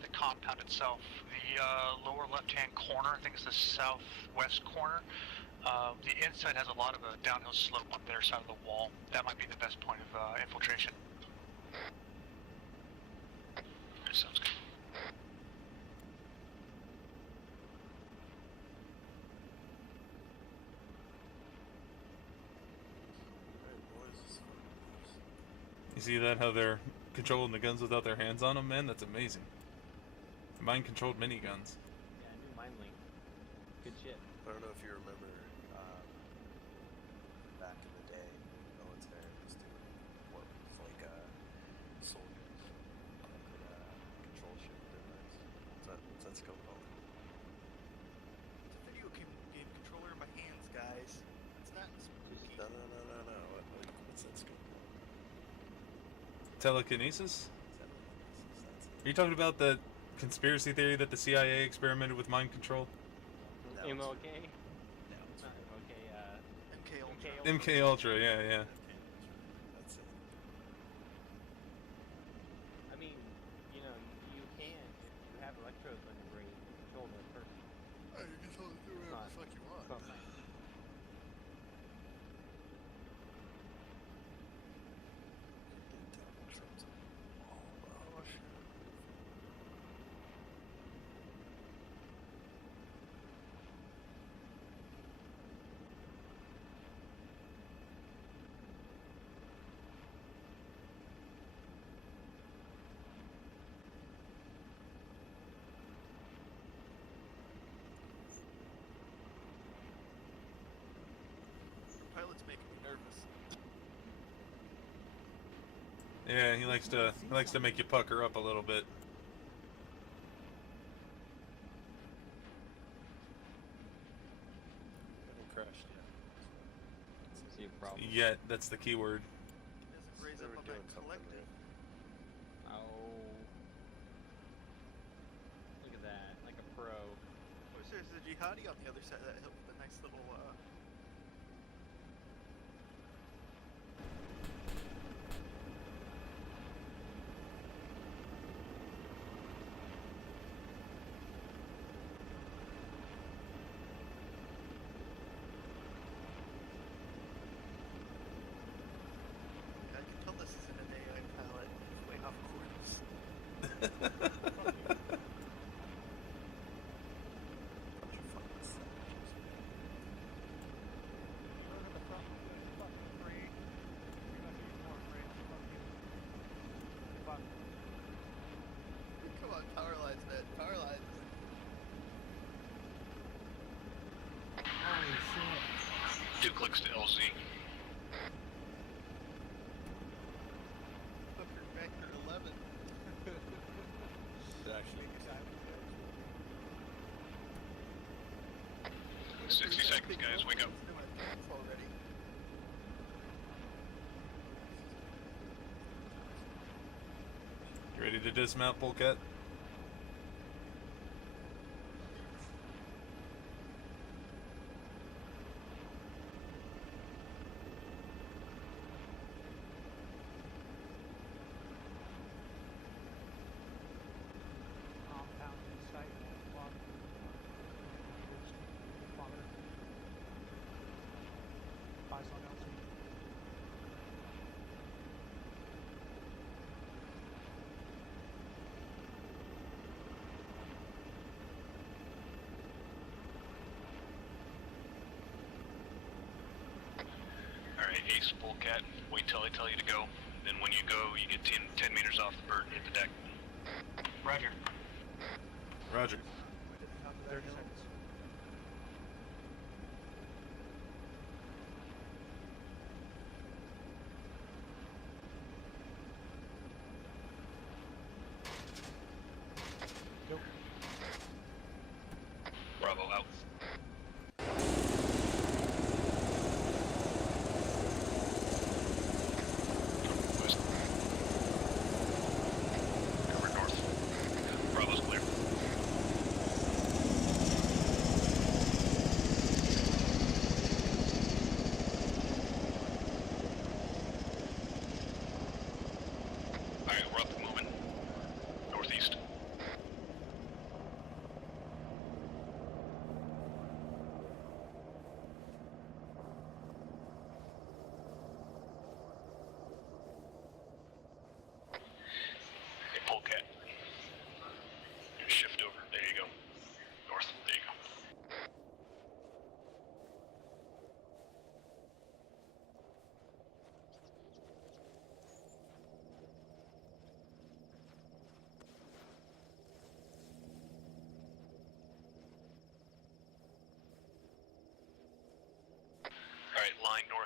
the compound itself. The lower left-hand corner, I think it's the southwest corner. The inside has a lot of a downhill slope on their side of the wall. That might be the best point of infiltration. That sounds good. You see that, how they're controlling the guns without their hands on them, man? That's amazing. Mind-controlled miniguns. Yeah, I knew Mind Link. Good shit. I don't know if you remember, back in the day, the military was doing work with, like, soldiers that could, control shit with their legs. What's that skill called? It's a video game controller in my hands, guys. It's not spooky. No. What's that skill called? Telekinesis? Telekinesis, that's it. Are you talking about the conspiracy theory that the CIA experimented with mind control? No, MLK? No, it's Not MLK, MK Ultra. MK Ultra, yeah. That's it. I mean, you know, you have electrodes on your brain to control the person. Oh, you can totally do whatever the fuck you want. It's not nice. Oh, shit. Pilot's making me nervous. Yeah, he likes to make you pucker up a little bit. Haven't crashed yet. See a problem. Yet, that's the key word. He doesn't raise They up were on doing that something collective. right. Oh. Look at that, like a pro. Or there's a jihadi on the other side of that hill with a nice little, I can tell this isn't an AI pilot. He's way off course. Bunch of fucking savages. Come on, power lines, man. Power lines. Holy shit. 2 clicks to LZ. Hooker factor 11. It actually 60 seconds, guys. Wake up. Already. You ready to dismount, Polkat? Compound in sight, block. Kilometer. Eyes on LZ. Alright, Ace, full cat. Wait till I tell you to go. Then when you go, you get 10 meters off the bird and hit the deck. Roger. Roger. 30 seconds. Go. Bravo out. West. Cover north. Bravo's clear.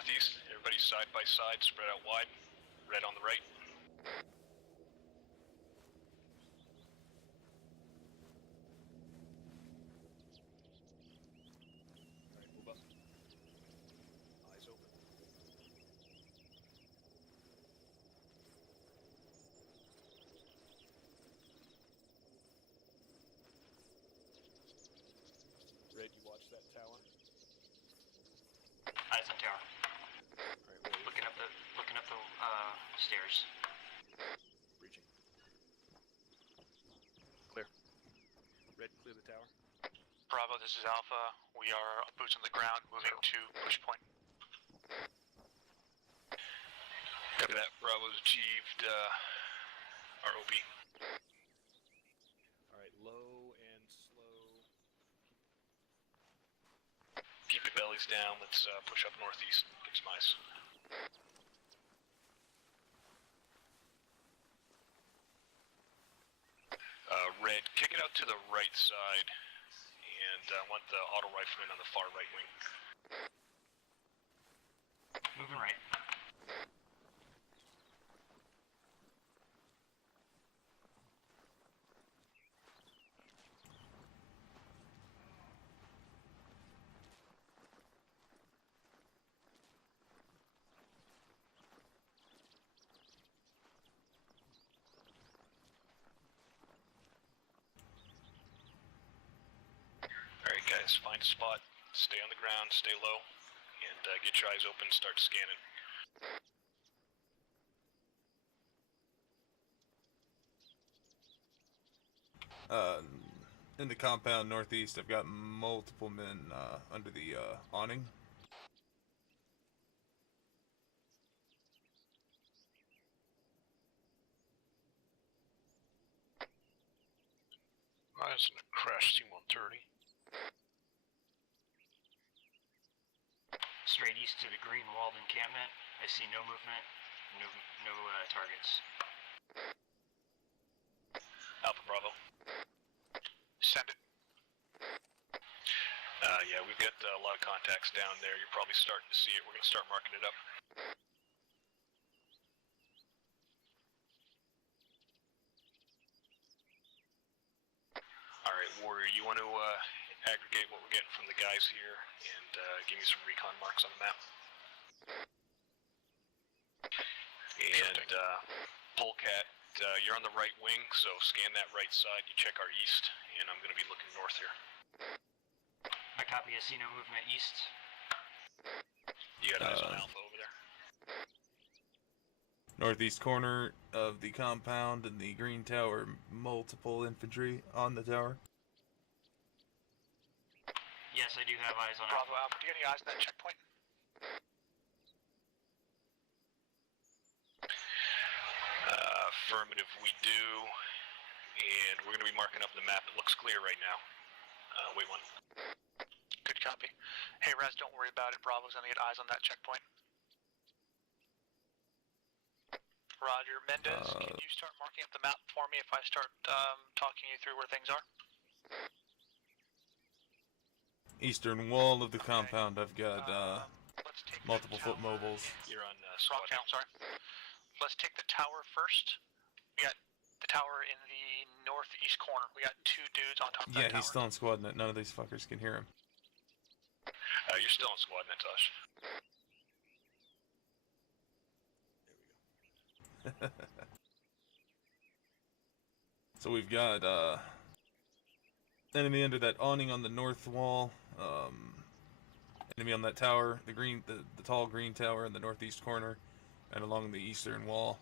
northeast. Everybody side by side, spread out wide. Red on the right. Alright, move up. Eyes open. Red, you watch that tower? Eyes on tower. Alright, wait. Looking up the stairs. Breaching. Clear. Red, clear the tower. Bravo, this is Alpha. We are boots on the ground, moving to push point. Copy that. Bravo's achieved ROB. Alright, low and slow. Keep your bellies down. Let's push up northeast. Get some eyes. Red, kick it out to the right side, and want the auto rifleman on the far right wing. Moving right. Alright guys, find a spot, stay on the ground, stay low, and get your eyes open, start scanning. In the compound northeast, I've got multiple men under the awning. Eyes on the crash C-130. Straight east to the green walled encampment. I see no movement, no targets. Alpha Bravo. Send it. Yeah, we've got a lot of contacts down there. You're probably starting to see it. We're going to start marking it up. Alright, Warrior, you want to aggregate what we're getting from the guys here and give me some recon marks on the map? And Polecat, you're on the right wing, so scan that right side. You check our east, and I'm going to be looking north here. I copy. I see no movement east. You got eyes on Alpha over there? Northeast corner of the compound and the green tower, multiple infantry on the tower. Yes, I do have eyes on Bravo, Alpha. Alpha, do you get any eyes on that checkpoint? Affirmative, we do. And we're going to be marking up the map. It looks clear right now. Wait one. Good copy. Hey, Raz, don't worry about it. Bravo's gonna get eyes on that checkpoint. Roger. Mendez, can you start marking up the map for me if I start talking you through where things are? Eastern wall of the compound, I've got Let's take multiple the foot tower. mobiles. You're on Wrong squad. channel, sorry. Let's take the tower first. We got the tower in the northeast corner. We got two dudes on top of that Yeah, tower. he's still on squad net. None of these fuckers can hear him. You're still on squad net, Tosh. There we go. So we've got enemy under that awning on the north wall. Enemy on that tower, the tall green tower in the northeast corner, and along the eastern wall.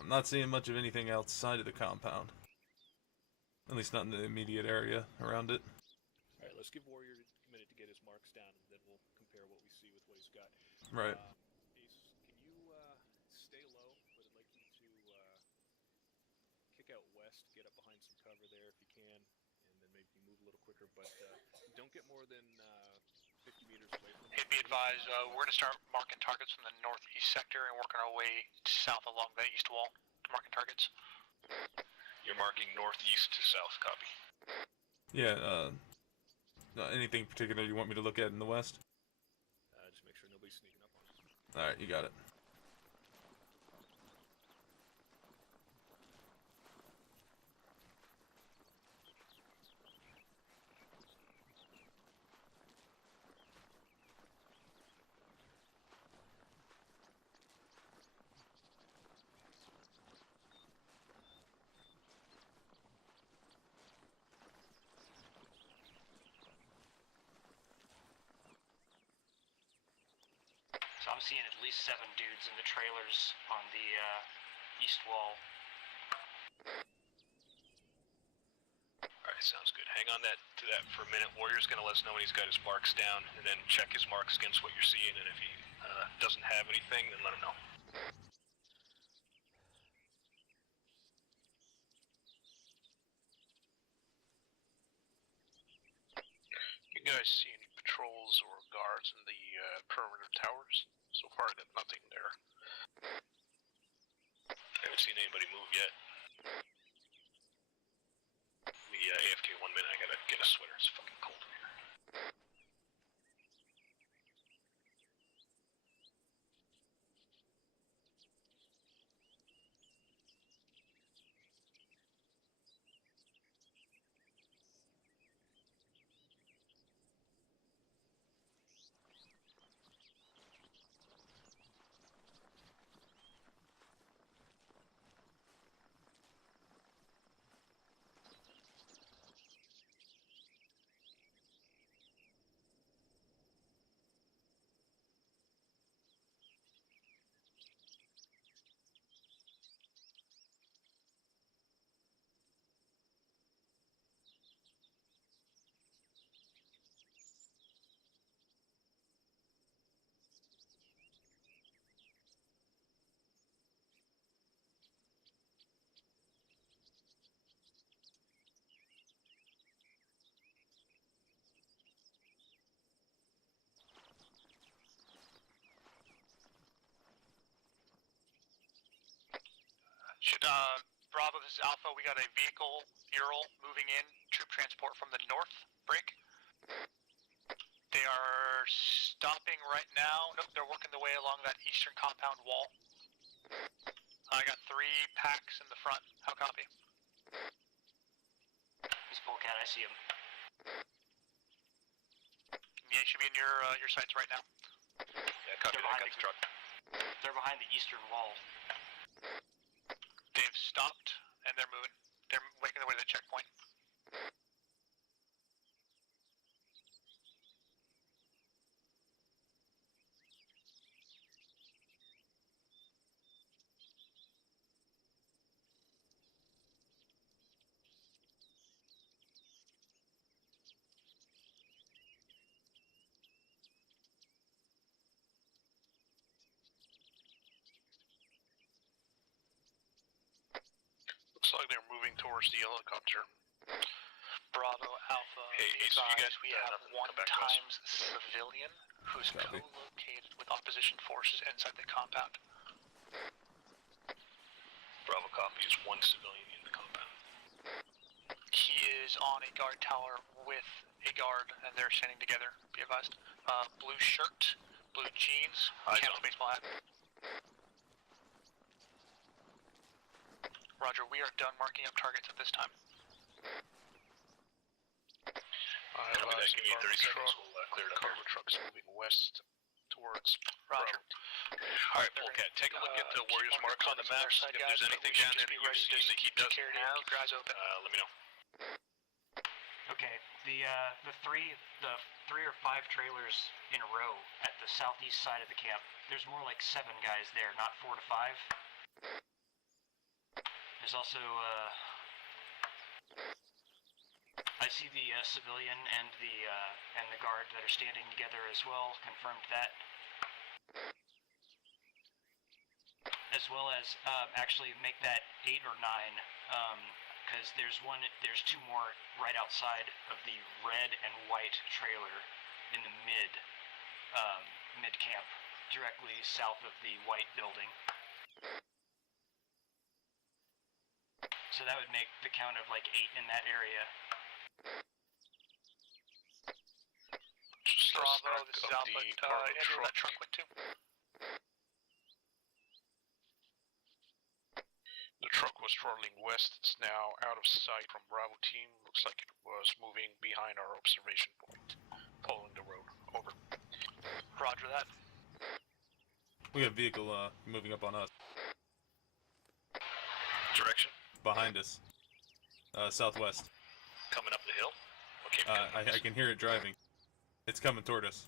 I'm not seeing much of anything outside of the compound. At least not in the immediate area around it. Alright, let's give Warrior a minute to get his marks down, and then we'll compare what we see with what he's got. Right. Ace, can you stay low? But I'd like you to kick out west, get up behind some cover there if you can, and then maybe move a little quicker, but don't get more than 50 meters away from Hey, be advised, we're going to start marking targets from the northeast sector and working our way south along the east wall to marking targets. You're marking northeast to south, copy. Yeah, anything particular you want me to look at in the west? Alright, you got it. So I'm seeing at least 7 dudes in the trailers on the east wall. Alright, sounds good. Hang on to that for a minute. Warrior's gonna let us know when he's got his marks down, and then check his marks against what you're seeing, and if he doesn't have anything, then let him know. You guys see any patrols or guards in the perimeter towers? So far, I got nothing there. I haven't seen anybody move yet. We AFK 1 minute, I gotta get a sweater, it's fucking cold in here. Bravo, this is Alpha. We got a vehicle, Ural, moving in. Troop transport from the north. Break. They are stopping right now. Nope, they're working their way along that eastern compound wall. I got 3 packs in the front. How copy? This Polecat, I see him. Yeah, he should be in your sights right now. Yeah, copy that, got the truck. They're behind the eastern wall. They've stopped, and they're moving. They're making their way to the checkpoint. Looks like they're moving towards the helicopter. Bravo, Alpha, Hey, be so you advised, guys we got have nothing, one come back to us. times civilian who's Copy. co-located with opposition forces inside the compound. Bravo copy is 1 civilian in the compound. He is on a guard tower with a guard, and they're standing together, be advised. Blue shirt, blue jeans, Eyes canvas on. baseball hat. Roger, we are done marking up targets at this time. Copy that, give me 30 seconds, we'll clear it up here. Cargo truck's moving west towards Roger. Alright, Polecat, take a look at the Warriors' marks on the map. If there's anything down there that you've seen that he doesn't have, keep your eyes open. let me know. Okay, the 3 or 5 trailers in a row at the southeast side of the camp. There's more like 7 guys there, not 4 to 5. There's also I see the civilian and the guard that are standing together as well. Confirmed that. As well as actually make that 8 or 9. Because there's 2 more right outside of the red and white trailer in the mid camp, directly south of the white building. So that would make the count of like 8 in that area. just Bravo, this is of Alpha. the cargo Any of that truck. truck went to? was throttling west. It's now out of sight from Bravo team. Looks like it was moving behind our observation point, following the road. Over. Roger that. We have a vehicle moving up on us. Direction? Behind us. Southwest. Coming up the hill? Okay. I can hear it driving. It's coming toward us.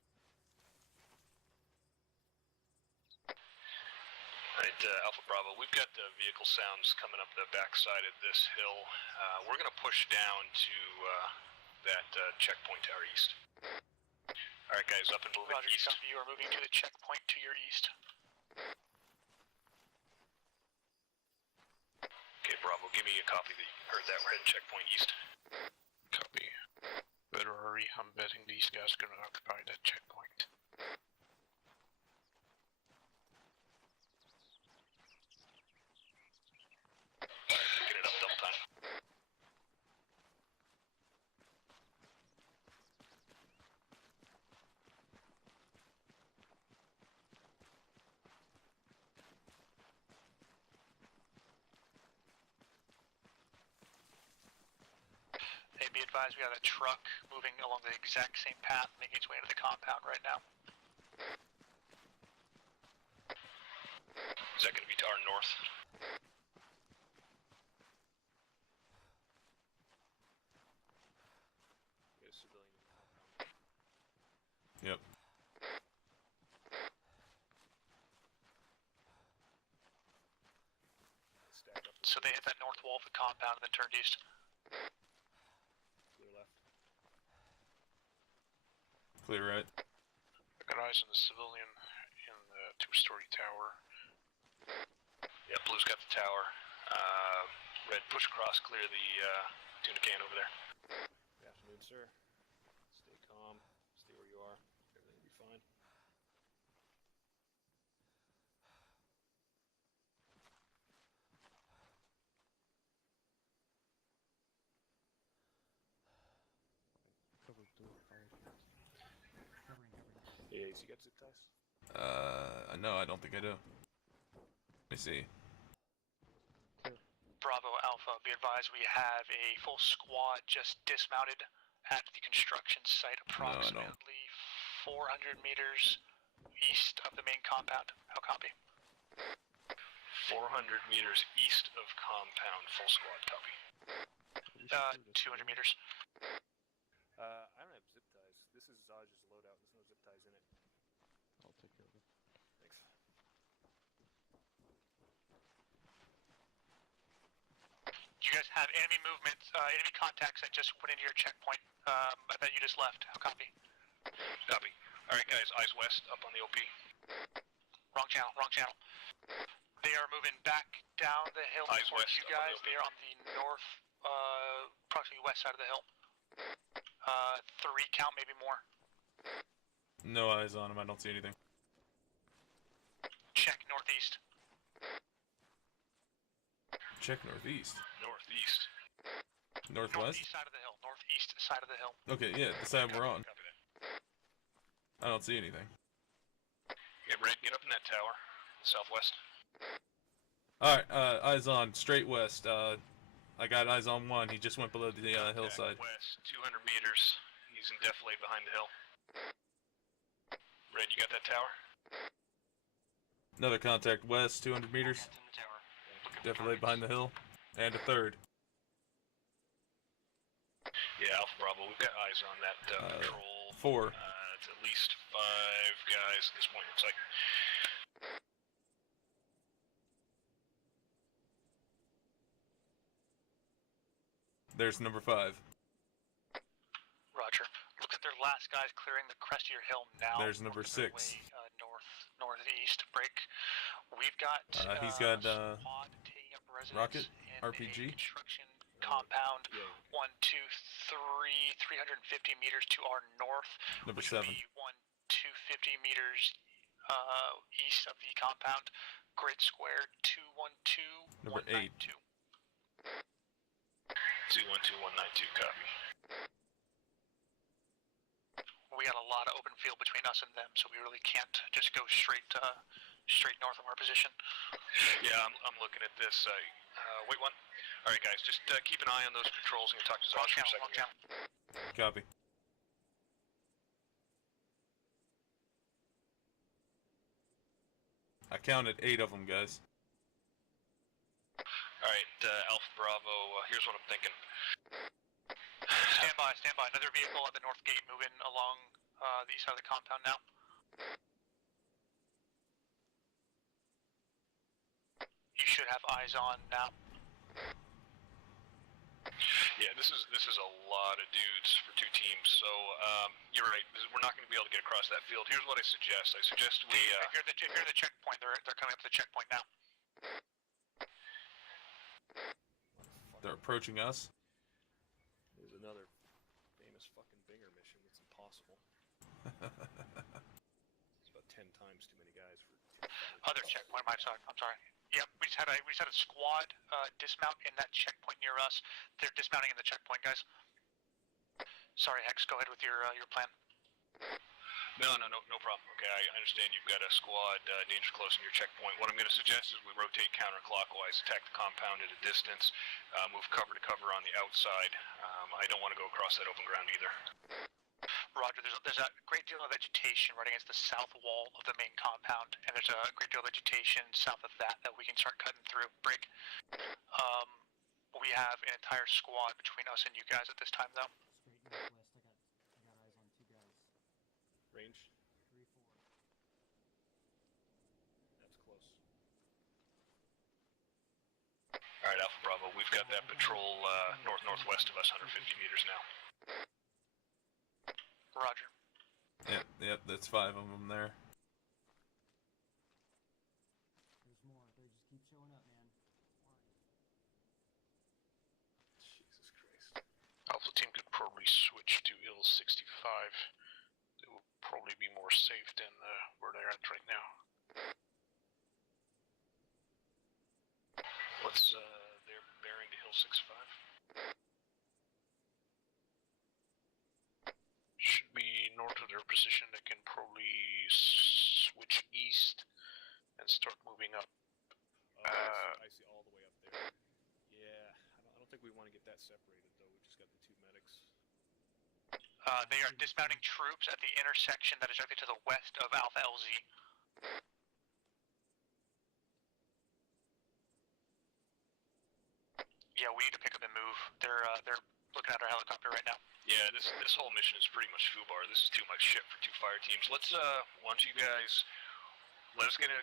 Alright, Alpha Bravo, we've got the vehicle sounds coming up the backside of this hill. We're gonna push down to that checkpoint to our east. Alright guys, up and moving Roger, east. copy. You are moving to the checkpoint to your east. Okay, Bravo, give me a copy that you heard that. We're heading checkpoint east. Copy. Better hurry. I'm betting these guys are gonna occupy that checkpoint. Get it up double time. Hey, be advised, we have a truck moving along the exact same path, making its way into the compound right now. Is that gonna be to our north? We got a civilian in the compound. Yep. Stack up. So they hit that north wall of the compound and then turned east. Clear left. Clear right. I got eyes on the civilian in the two-story tower. Yeah, Blue's got the tower. Red, push across, clear the tuna can over there. Good afternoon, sir. Stay calm. Stay where you are. Everything will be fine. Yeah, so you got zip ties? No, I don't think I do. Let me see. Bravo Alpha, be advised we have a full squad just dismounted at the construction site approximately 400 meters east of the main compound. How copy? 400 meters east of compound, full squad, copy. 200 meters. I don't have zip ties. This is Zaj's loadout. There's no zip ties in it. I'll take care of it. Thanks. Do you guys have enemy movements, enemy contacts that just went into your checkpoint that you just left? How copy? Copy. Alright guys, eyes west, up on the OP. Wrong channel, wrong channel. They are moving back down the hill Eyes towards west, you up on guys. the They are on the north, approximately west side of the hill. 3 count, maybe more. No eyes on him. I don't see anything. Check northeast. Check northeast. Northeast. Northwest? Northeast side of the hill. Northeast side of the hill. Okay, yeah, the side we're on. Copy that. I don't see anything. Okay, Red, get up in that tower. Southwest. Alright, eyes on. Straight west. I got eyes on one. He just went below the hillside. West, 200 meters. He's in defilade behind the hill. Red, you got that tower? Another contact west, 200 meters. That's in the tower. Looking for Defilade targets. behind the hill. And a third. Yeah, Alpha Bravo, we've got eyes on that patrol. 4. It's at least 5 guys at this point, looks like. There's number 5. Roger. Looks like their last guy's clearing the crest of your hill now. There's number working their 6. Way, northeast break. We've got He's got, squad taking up residence rocket, in RPG. a construction compound. Yeah. 1, 2, 3, 350 meters to our north. Number which 7. Would be 1, 250 meters east of the compound. Grid square 212. Number 8. 212192, copy. We got a lot of open field between us and them, so we really can't just go straight north of our position. Yeah, I'm looking at this. Wait one. Alright guys, just keep an eye on those controls and talk to Zosh for a second. Copy. I counted 8 of them, guys. Alright, Alpha Bravo, here's what I'm thinking. Stand by, stand by. Another vehicle at the north gate moving along the east side of the compound now. You should have eyes on now. Yeah, this is a lot of dudes for 2 teams, so you're right. We're not going to be able to get across that field. Here's what I suggest. I suggest we. If you're the checkpoint, they're coming up to the checkpoint now. They're approaching us. There's another famous fucking Binger mission that's impossible. It's about 10 times too many guys for 2 fighters. Other checkpoint, I'm sorry. Yep, we just had a squad dismount in that checkpoint near us. They're dismounting in the checkpoint, guys. Sorry, Hex, go ahead with your plan. No problem. Okay, I understand you've got a squad danger close in your checkpoint. What I'm going to suggest is we rotate counterclockwise, attack the compound at a distance, move cover to cover on the outside. I don't want to go across that open ground either. Roger, there's a great deal of vegetation right against the south wall of the main compound, and there's a great deal of vegetation south of that we can start cutting through. Break. We have an entire squad between us and you guys at this time, though. Straight northwest, I got eyes on 2 guys. Range? 3-4. That's close. Alright, Alpha Bravo, we've got that patrol north-northwest of us, 150 meters now. Roger. Yep, that's 5 of them there. There's more. They just keep showing up, man. Jesus Christ. Alpha team could probably switch to IL 65. They will probably be more safe than where they're at right now. What's their bearing to Hill 65? Should be north of their position. They can probably switch east and start moving up. I see all the way up there. Yeah, I don't think we want to get that separated though. We've just got the 2 medics. They are dismounting troops at the intersection that is directly to the west of Alpha LZ. Yeah, we need to pick up and move. They're looking at our helicopter right now. Yeah, this whole mission is pretty much foobar. This is too much shit for 2 fire teams. Let's why don't you guys let us get a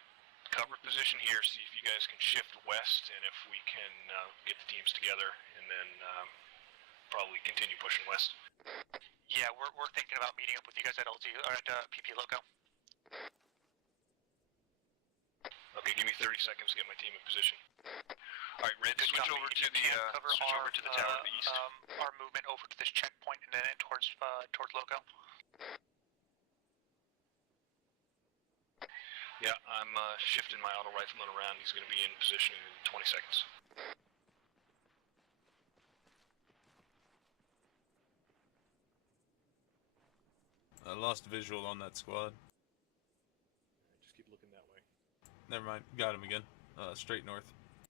cover position here, see if you guys can shift west, and if we can get the teams together, and then probably continue pushing west. Yeah, we're thinking about meeting up with you guys at LZ or at PP Loco. Okay, give me 30 seconds to get my team in position. Alright, Red, switch over to the tower to the east. Our movement over to this checkpoint and then towards Loco. Yeah, I'm shifting my auto rifleman around. He's going to be in position in 20 seconds. I lost visual on that squad. Just keep looking that way. Never mind, got him again. Straight north.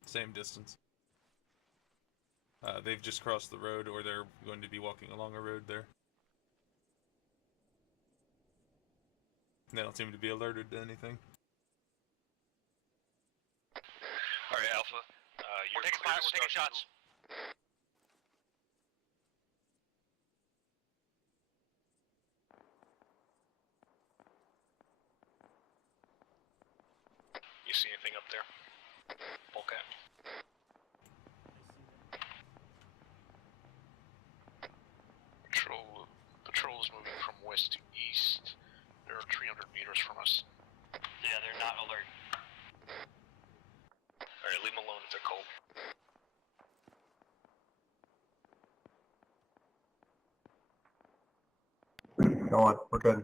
Same distance. They've just crossed the road, or they're going to be walking along a road there. They don't seem to be alerted to anything. Alright, Alpha. We're taking shots. You see anything up there? Bulkhead. Patrol is moving from west to east. They're 300 meters from us. Yeah, they're not alert. Alright, leave them alone if they're cold. Go on, we're good.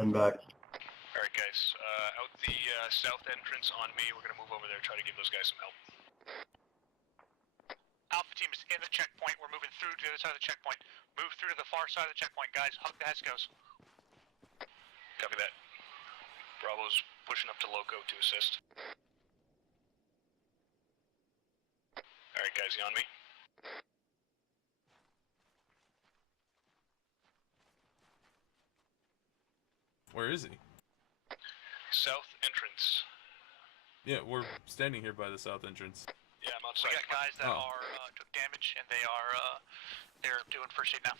Heading back. Alright guys, out the south entrance on me. We're gonna move over there, try to give those guys some help. Alpha team is in the checkpoint. We're moving through to the other side of the checkpoint. Move through to the far side of the checkpoint, guys. Hug the Heskos. Copy that. Bravo's pushing up to Loco to assist. guys, you on me? Where is he? South entrance. Yeah, we're standing here by the south entrance. Yeah, I'm We outside. got guys that Oh. are took damage and they're doing first aid now.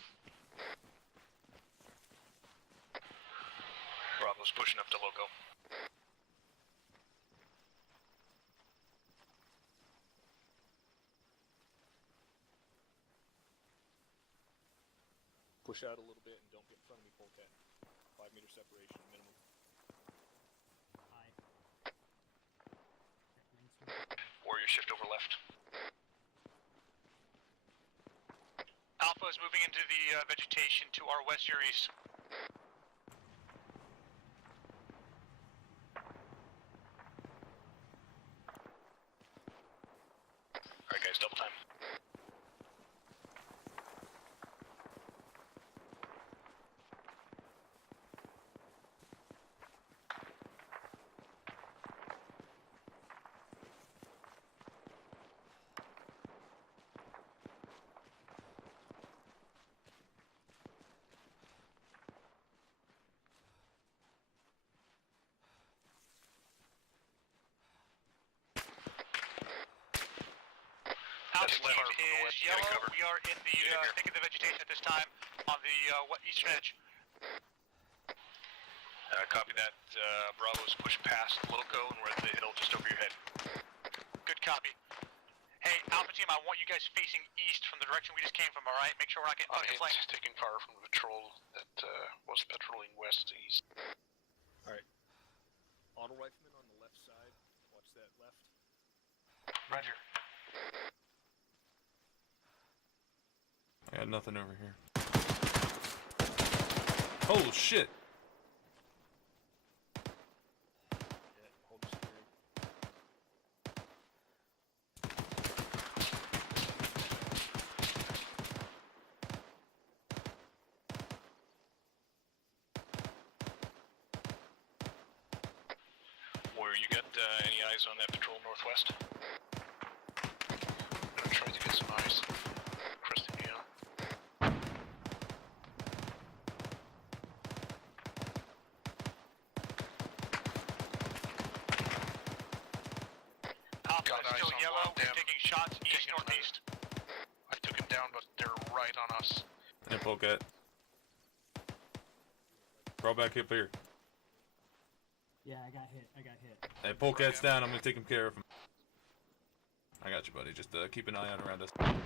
Bravo's pushing up to loco. Push out a little bit and don't get in front of me, Polecat. 5 meter separation minimum. Hi. Warrior shift over left. Alpha is moving into the vegetation to our west or east. Alright guys, double time. Altitude left from the is west, get yellow. cover. We are in the thick of the vegetation at this time on the eastern edge. Copy that. Bravo's push past loco and we're at the hill just over your head. Good copy. Hey, Alpha team, I want you guys facing east from the direction we just came from, alright? Make sure we're not getting taken flank. Taking fire from the patrol that was patrolling west to east. Alright. Auto rifleman on the left side. Watch that left. Roger. I got nothing over here. Oh shit! Yeah, hold your steering. Warrior, you got any eyes on that patrol northwest? I'm trying to get some eyes. Kristen, yeah. Alpha Got is eyes still on yellow. one of We're them. taking shots east Taking them northeast. I took him down, but they're right on us. And Polecat. Crawl back up here. Yeah, I got hit. Hey, Polecat's down. I'm gonna take him care of him. I got you, buddy. Just keep an eye out around us. Alright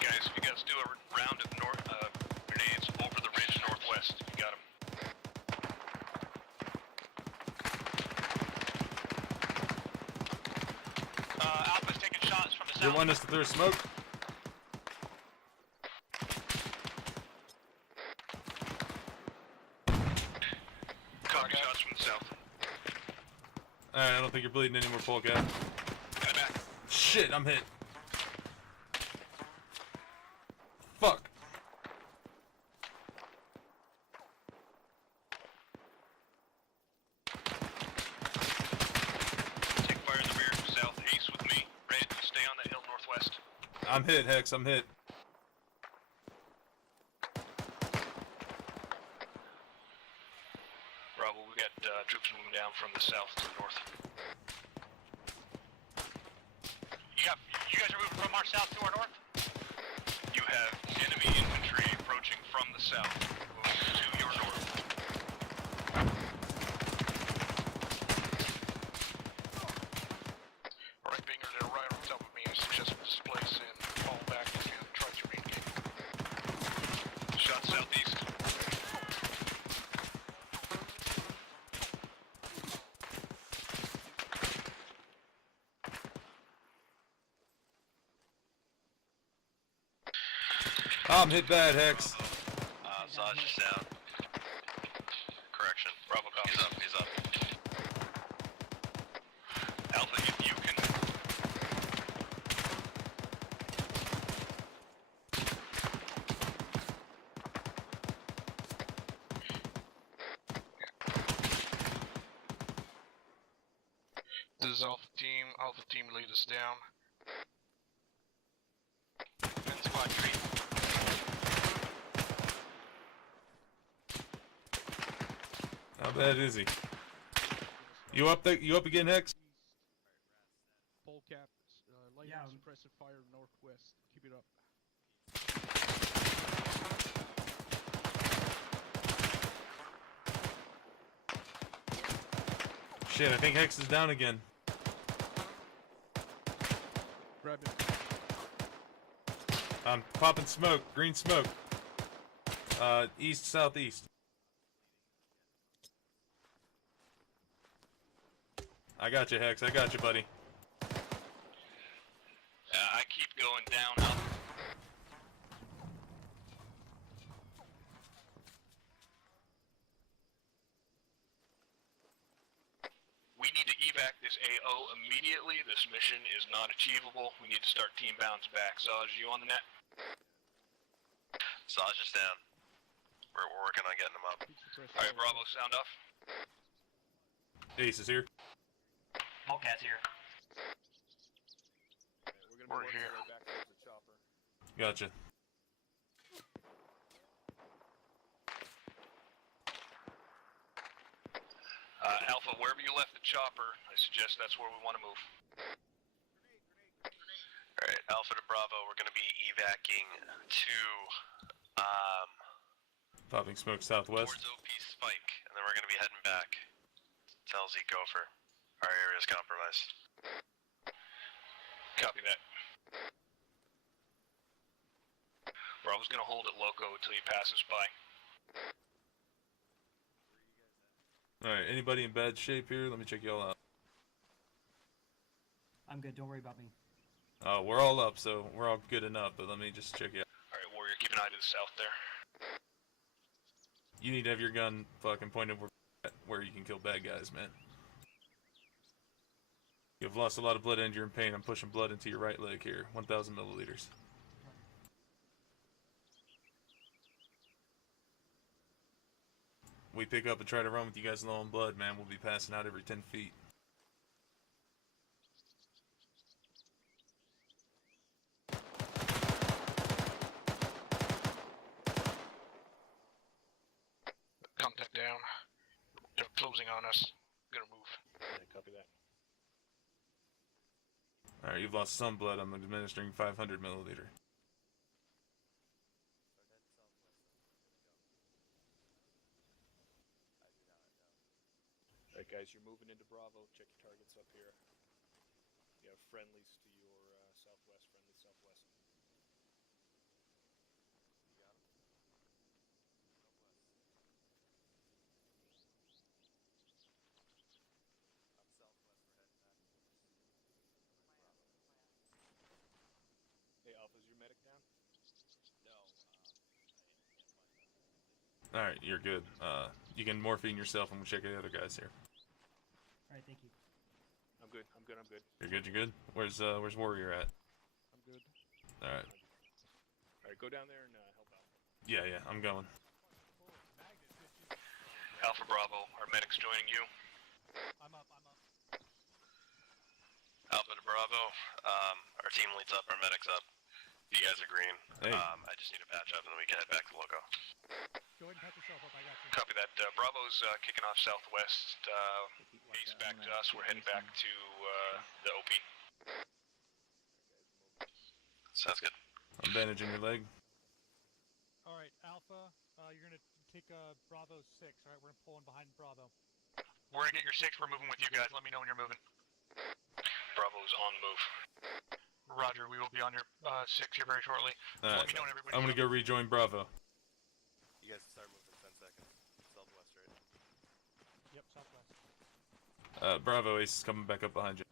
guys, if you guys do a round of grenades over the ridge northwest, you got them. Alpha's taking shots from the You south. want us to throw smoke? Copy shots from the south. Alright, I don't think you're bleeding anymore, Polecat. In the back. Shit, I'm hit. Fuck. Take fire in the rear, south, ace with me. Red, you stay on that hill northwest. I'm hit, Hex. I'm hit. Bravo, we got troops moving down from the south to the north. You guys are moving from our south to our north? You have enemy infantry approaching from the south, moving to your north. Right, Binger, they're right on top of me. I suggest we displace and fall back and try to regain. Shot southeast. I'm hit bad, Hex. Sarge is down. Correction. Bravo, he's up, he's up. Alpha, if you can... This is Alpha Team. Alpha team lead us down. And squad 3. How bad is he? You up there? You up again, Hex? Pole cap, light Yeah. suppressive fire northwest. Keep it up. Shit, I think Hex is down again. Grab him. I'm popping smoke, green smoke. East, southeast. I got you, Hex. I got you, buddy. I keep going down. We need to evac this AO immediately. This mission is not achievable. We need to start team bounce back. Zaj, you on the net? Saj is down. We're working on getting him up. Alright, Bravo, sound off. Ace is here. Polecat's here. Alright, we're gonna be working our way back towards the chopper. Gotcha. Alpha, wherever you left the chopper, I suggest that's where we want to move. Alright, Alpha to Bravo, we're gonna be evacing to, Popping smoke southwest. towards OP Spike, and then we're gonna be heading back. Tell Z Gopher. Our area's compromised. Copy that. Bravo's gonna hold it loco until he passes by. Alright, anybody in bad shape here? Let me check y'all out. I'm good. Don't worry about me. We're all up, so we're all good enough, but let me just check you out. Alright, Warrior, keep an eye to the south there. You need to have your gun fucking pointed where you can kill bad guys, man. You've lost a lot of blood and you're in pain. I'm pushing blood into your right leg here. 1,000 milliliters. We pick up and try to run with you guys low on blood, man. We'll be passing out every 10 feet. Contact down. They're closing on us. Gonna move. Yeah, copy that. Alright, you've lost some blood. I'm administering 500 milliliter. Alright guys, you're moving into Bravo. Check your targets up here. You have friendlies to your southwest, friendly southwest. You got him? Up southwest, we're heading back towards Bravo. Hey Alpha, is your medic down? No, I can't find that. Alright, you're good. You can morphine yourself and we'll check the other guys here. Alright, thank you. I'm good, I'm good, I'm good. You're good, you're good? Where's Warrior at? I'm good. Alright. Alright, go down there and help out. Yeah, I'm going. Alpha Bravo, our medic's joining you. I'm up. Alpha to Bravo, our team leads up, our medic's up. You guys are green. Hey. I just need to patch up and then we can head back to Loco. Go ahead and patch yourself up. I got you. Copy that. Bravo's kicking off southwest. Ace back to us. We're heading back to the OP. Sounds good. I'm bandaging your leg. Alright, Alpha, you're gonna take Bravo 6, alright? We're gonna pull in behind Bravo. We're gonna get your 6. We're moving with you guys. Let me know when you're moving. Bravo's on the move. Roger, we will be on your 6 here very shortly. Let me know when everybody's I'm gonna go rejoin Bravo. You guys can start moving in 10 seconds. Southwest, right? Yep, southwest. Bravo, Ace is coming back up behind you.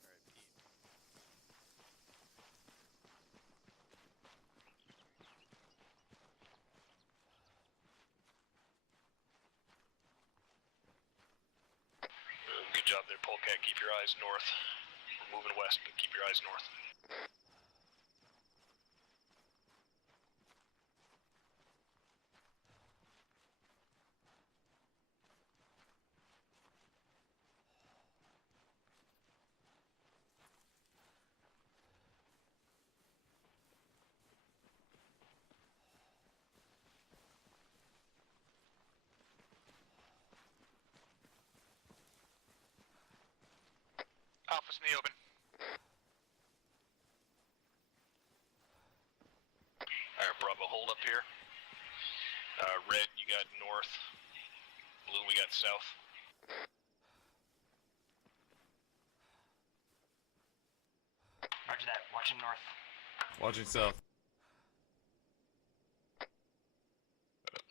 Alright, Pete. Good job there, Polecat. Keep your eyes north. We're moving west, but keep your eyes north. Alpha's in the open. Alright, Bravo, hold up here. Red, you got north. Blue, we got south. Roger that. Watching north. Watching south.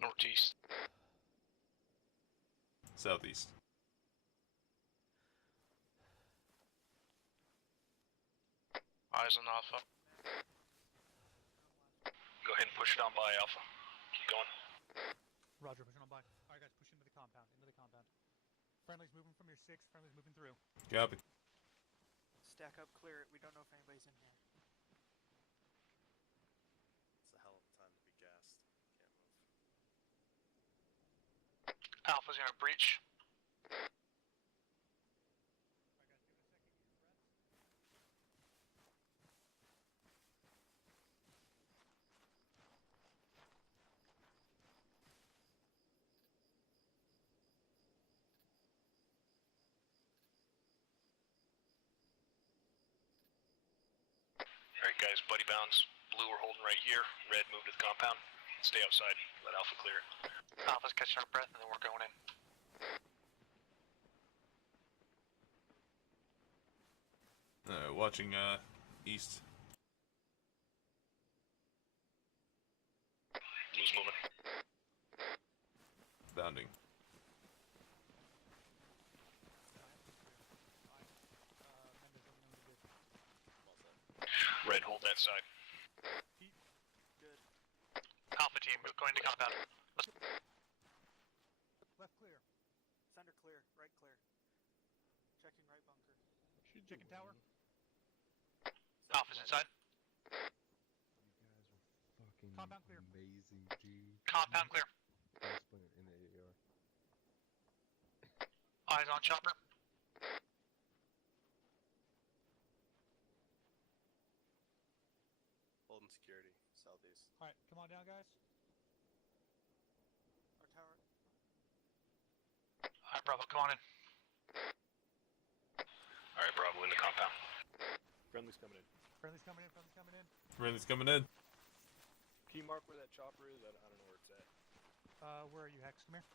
Northeast. Southeast. Eyes on Alpha. Go ahead and push it on by Alpha. Keep going. Roger, pushing on by. Alright guys, push into the compound, Friendly's moving from your 6, friendly's moving through. Copy. Stack up, clear it. We don't know if anybody's in here. It's a hell of a time to be gassed. Can't move. Alpha's gonna breach. Alright guys, buddy bounds. Blue, we're holding right here. Red, move to the compound. Stay outside. Let Alpha clear it. Alpha's catching our breath and then we're going in. Watching east. Blue's moving. Bounding. Red, hold that side. Good. Alpha team, going to compound. Left clear. Center clear. Right clear. Checking right bunker. Chicken tower. Alpha's inside. You guys are fucking Compound clear. amazing, dude. Compound clear. Best player in the AAR. Eyes on chopper. Holding security, southeast. Alright, come on down guys. Our tower. Alright, Bravo, come on in. Alright, Bravo, in the compound. Friendly's coming in. Friendly's coming in, friendly's coming in. Friendly's coming in. Can you mark where that chopper is? I don't know where it's at. Where are you, Hex? Come here.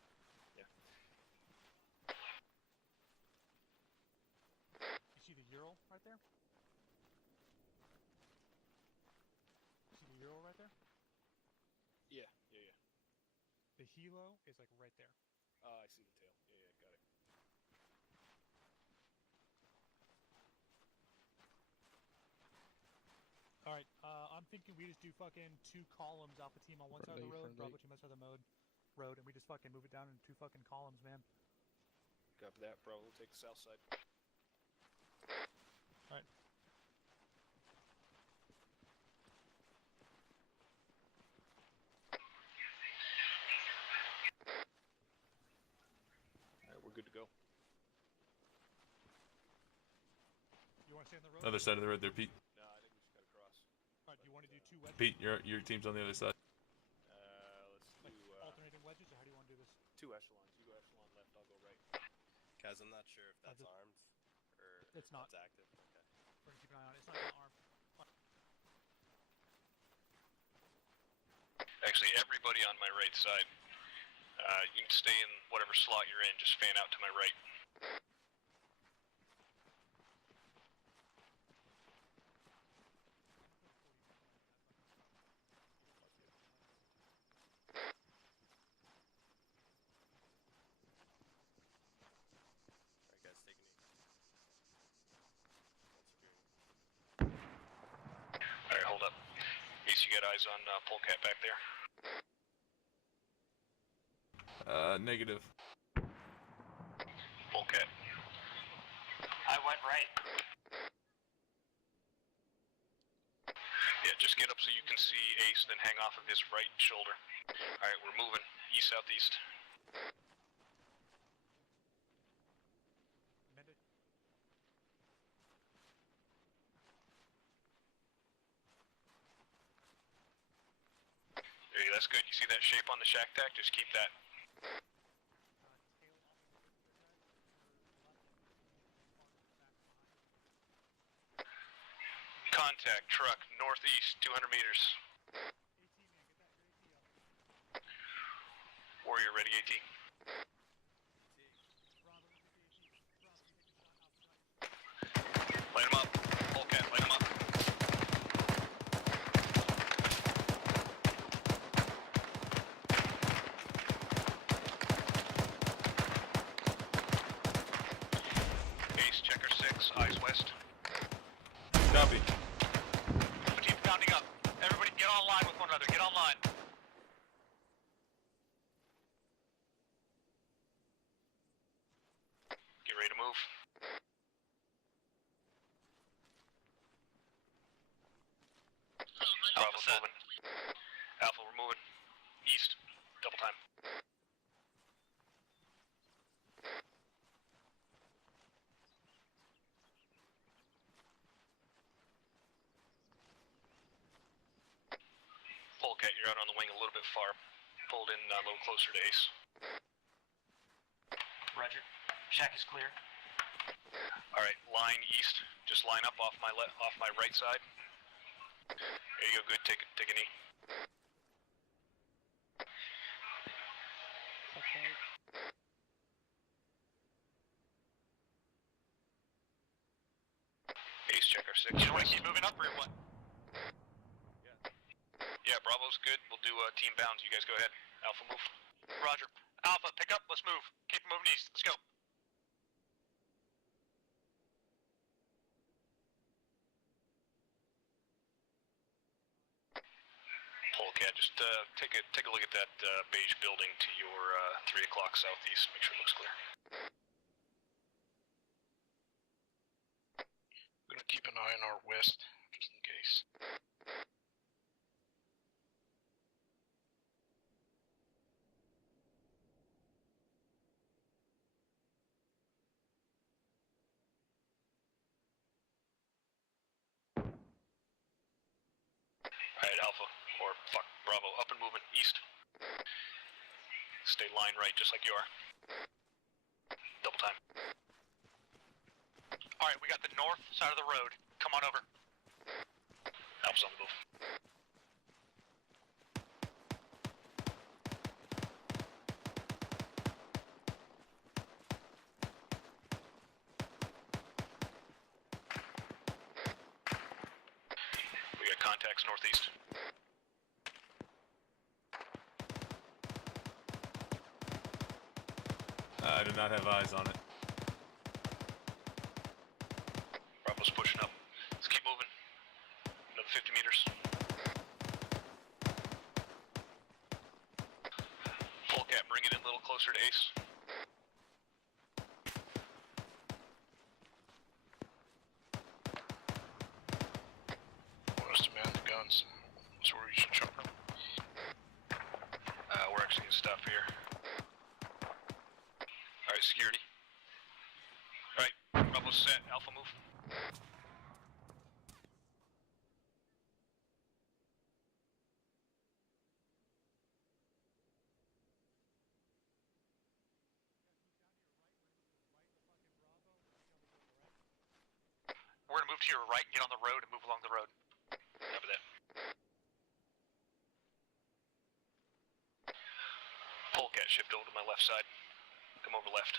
Yeah. You see the Ural right there? You see the Ural right there? Yeah. The Helo is like right there. I see the tail. Yeah, got it. Alright, I'm thinking we just do fucking 2 columns Alpha team on one side of the road, Bravo team on the other side of the road, and we just fucking move it down into 2 fucking columns, man. Copy that, Bravo. We'll take the south side. Alright. Alright, we're good to go. You want to stay on the road? Other side of the road there, Pete. No, I think we just gotta cross. Alright, do you want to do 2 wedges? Pete, your team's on the other side. Let's do alternating wedges, or how do you want to do this? 2 echelons. You go echelon left, I'll go right. Kaz, I'm not sure if that's armed or It's not. It's active. Okay. We're gonna keep an eye on it. It's not armed. Actually, everybody on my right side. You can stay in whatever slot you're in, just fan out to my right. Alright guys, take a knee. Alright, hold up. Ace, you got eyes on Polecat back there? Negative. Polecat. I went right. Yeah, just get up so you can see Ace, then hang off of his right shoulder. Alright, we're moving east, southeast. There you go, that's good. You see that shape on the shack tack? Just keep that. contact, truck, northeast, 200 meters. Warrior, ready, AT. Light him up. Polecat, light him up. Ace, checker 6, eyes west. Copy. Team pounding up. Everybody get online with one another. Get online. Get ready to move. Bravo's moving. Alpha, we're moving. East. Double time. Polecat, you're out on the wing a little bit far. Pulled in a little closer to Ace. Roger. Shack is clear. Alright, line east. Just line up off my right side. There you go, good. Take a knee. Ace, check our 6. You want to keep moving up or what? Yeah, Bravo's good. We'll do team bounds. You guys go ahead. Alpha, move. Roger. Alpha, pick up. Let's move. Keep moving east. Let's go. Polecat, just take a look at that beige building to your 3 o'clock southeast. Make sure it looks clear. I'm gonna keep an eye on our west, just in case. Alright, Alpha, or fuck, Bravo, up and moving, east. Stay line right, just like you are. Double time. Alright, we got the north side of the road. Come on over. Alpha's on the move. We got contacts northeast. I do not have eyes on it. Bravo's pushing up. Let's keep moving. Another 50 meters. Polecat, bring it in a little closer to Ace. Want us to man the guns. That's where we should jump from. We're actually gonna stop here. Alright, security. Alright, Bravo's set. Alpha, move. We're gonna move to your right and get on the road and move along the road. Copy that. Polecat, shift over to my left side. Come over left.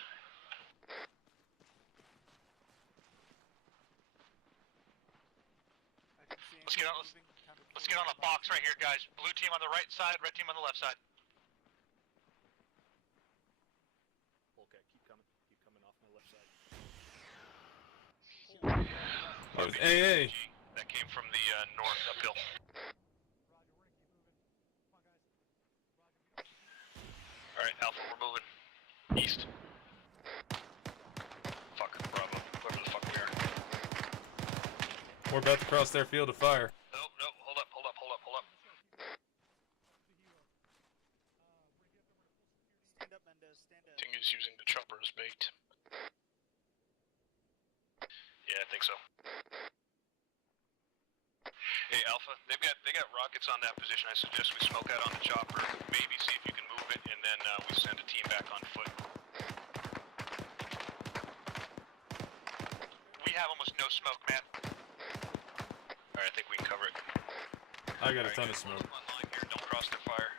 Let's get on a box right here, guys. Blue team on the right side, red team on the left side. Polecat, keep coming. Keep coming off my left side. That was AA. That came from the north uphill. Alright, Alpha, we're moving. East. Fuck, Bravo. Whoever the fuck we are. We're about to cross their field of fire. Nope, nope, hold up. Stand up, Mendez. Stand up. I think he's using the chopper as bait. Yeah, I think so. Hey, Alpha, they got rockets on that position. I suggest we smoke out on the chopper, maybe see if you can move it, and then we send a team back on foot. We have almost no smoke, man. Alright, I got a ton of smoke. Online here, don't cross their fire.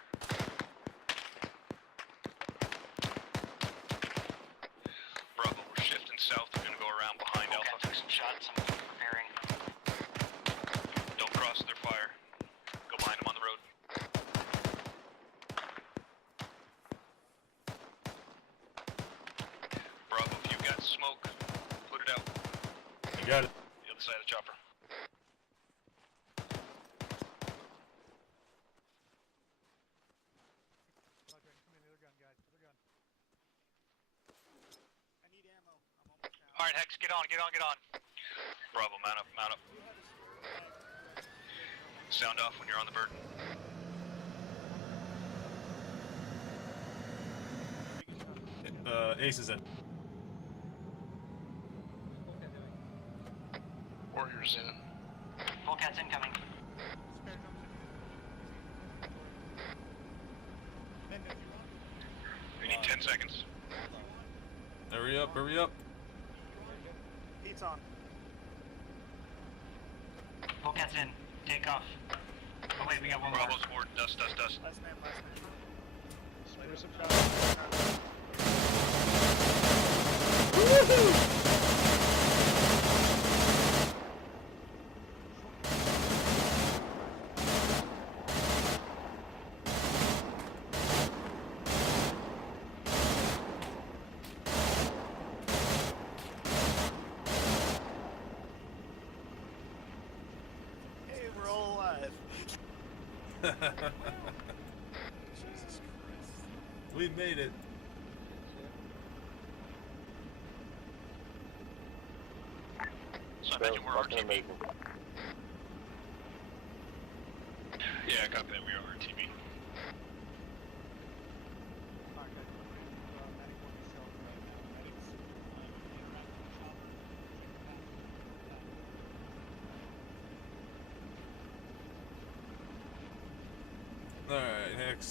Bravo, we're shifting south. We're gonna go around behind Okay, Alpha. took some shots. I'm preparing. Don't cross their fire. Go behind them on the road. Bravo, if you've got smoke, put it out. You got it. The other side of the chopper. Roger, come in, the other gun, guys. Other gun. I need ammo. I'm almost down. Alright, Hex, get on, get on, get on. Bravo, mount up, mount up. Sound off when you're on the bird. Ace is in. Warriors in. Polecat's incoming. Spare jumps in. Then if you want. We need 10 seconds. Hurry up, hurry up. Heat's on. Polecat's in. Take off. Oh wait, we got one more. Bravo's board. Dust, dust, dust. Last man, last man. Spider some Hey, we're all alive. Jesus Christ. We made it. So I imagine we're RTB. Yeah, copy that. We are RTB. Alright, guys, look at medic one yourself right now. Medics, interact with the chopper. Alright, Hex.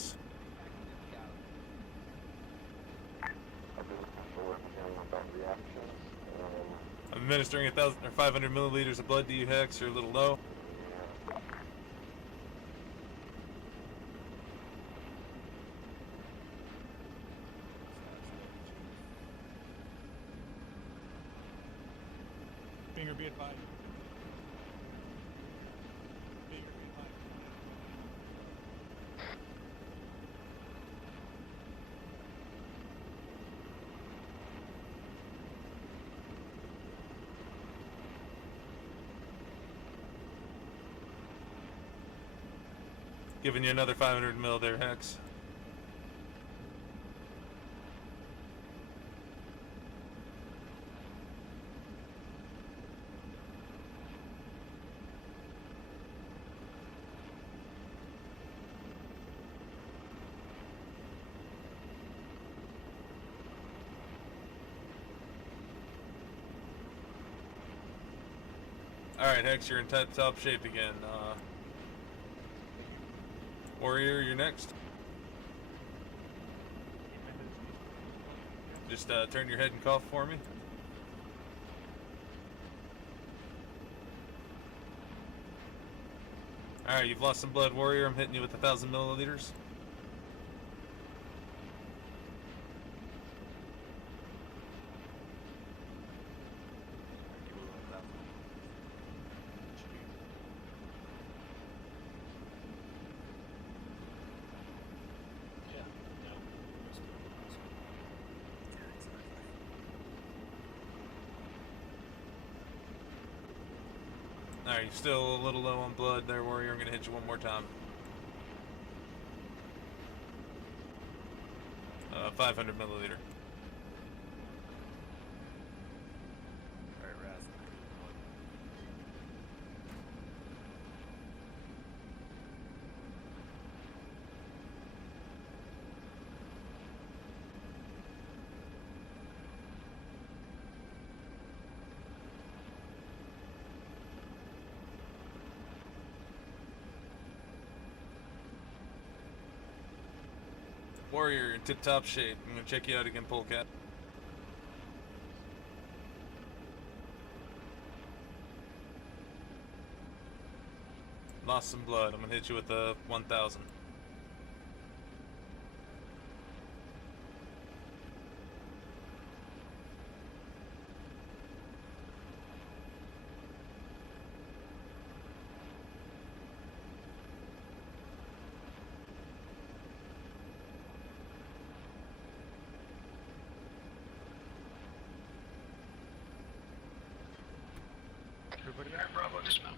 I'm administering 1,000 or 500 milliliters of blood to you, Hex. You're a little low. Finger be advised. Finger be advised. Giving you another 500 mil there, Hex. Alright, Hex, you're in top shape again. Warrior, you're next. Just turn your head and cough for me. Alright, you've lost some blood, Warrior. I'm hitting you with 1,000 milliliters. Alright, you're still a little low on blood there, Warrior. I'm gonna hit you one more time. 500 milliliter. Alright, Raz. Warrior, you're in tip-top shape. I'm gonna check you out again, Polecat. Lost some blood. I'm gonna hit you with a 1,000. Everybody Alright, Bravo, dismount.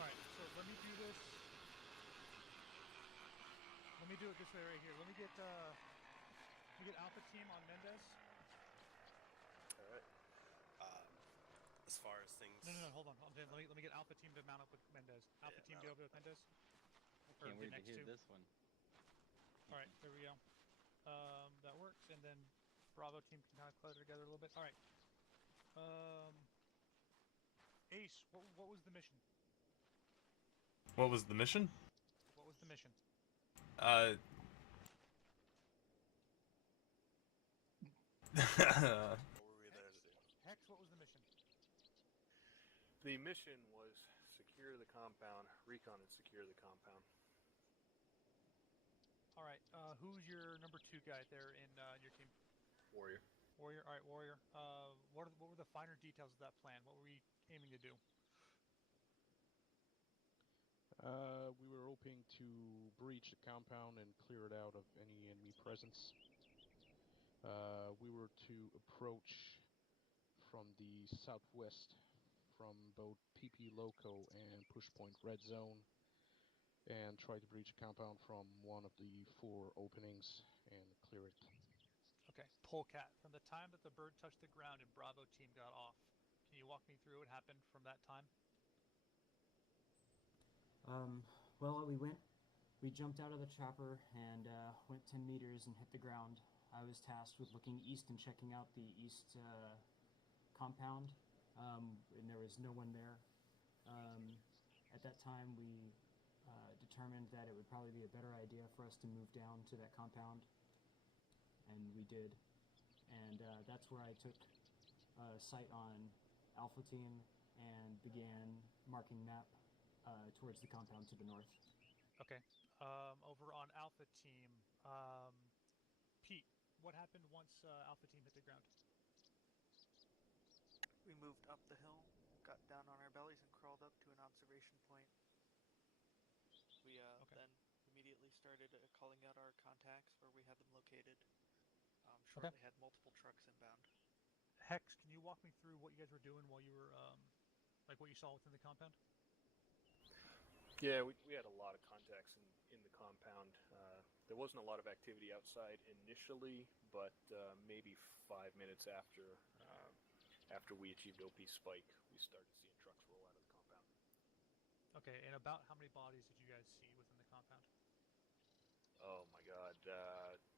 Alright, so let me do this. Let me do it this way right here. Let me get Alpha Team on Mendez. Alright. As far as things... No, hold on. Let me get Alpha Team to mount up with Mendez. Alpha Team, get over with Mendez. I can't wait to hear this one. Alright, there we go. That works, and then Bravo Team can kind of clutter together a little bit. Alright. Ace, what was the mission? What was the mission? What was the mission? What were we there to do? Hex, what was the mission? The mission was secure the compound, recon and secure the compound. Alright, who's your number 2 guy there in your team? Warrior. Warrior, alright, Warrior. What were the finer details of that plan? What were we aiming to do? We were hoping to breach the compound and clear it out of any enemy presence. We were to approach from the southwest from both PP Loco and Pushpoint Red Zone and try to breach the compound from one of the 4 openings and clear it. Okay, Polecat, from the time that the bird touched the ground and Bravo Team got off, can you walk me through what happened from that time? Well, we jumped out of the chopper and went 10 meters and hit the ground. I was tasked with looking east and checking out the east compound, and there was no one there. At that time, we determined that it would probably be a better idea for us to move down to that compound, and we did. And that's where I took sight on Alpha Team and began marking map towards the compound to the north. Okay. Over on Alpha Team, Pete, what happened once Alpha Team hit the ground? We moved up the hill, got down on our bellies, and crawled up to an observation point. We then immediately started calling out our contacts where we had them located. Shortly had multiple trucks inbound. Hex, can you walk me through what you guys were doing while you were, like what you saw within the compound? Yeah, we had a lot of contacts in the compound. There wasn't a lot of activity outside initially, but maybe 5 minutes after we achieved OP spike, we started seeing trucks roll out of the compound. Okay, and about how many bodies did you guys see within the compound? Oh my god,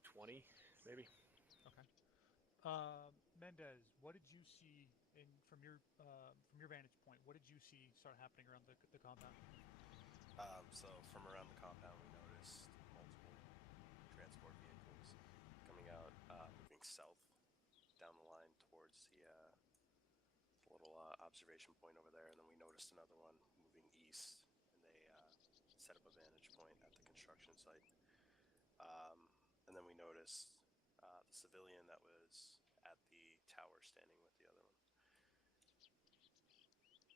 20 maybe? Okay. Mendez, what did you see from your vantage point? What did you see start happening around the compound? So from around the compound, we noticed multiple transport vehicles coming out, moving south down the line towards the little observation point over there, and then we noticed another one moving east, and they set up a vantage point at the construction site. And then we noticed the civilian that was at the tower standing with the other one.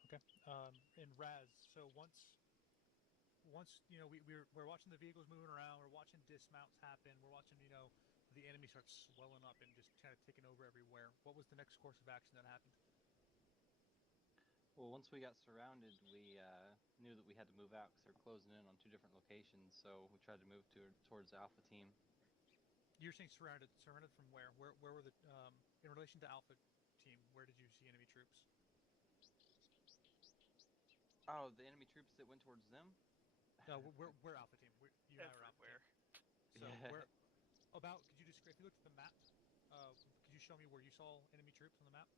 Okay. And Raz, so once you know we're watching the vehicles moving around, we're watching dismounts happen, we're watching the enemy start swelling up and just kind of taking over everywhere. What was the next course of action that happened? Well, once we got surrounded, we knew that we had to move out because they're closing in on 2 different locations. So we tried to move towards Alpha Team. You're saying surrounded from where? Where were the in relation to Alpha Team? Where did you see enemy troops? Oh, the enemy troops that went towards them? No, we're Alpha Team. You and I are Alpha Team. So where? Could you describe? If you looked at the map, could you show me where you saw enemy troops on the map?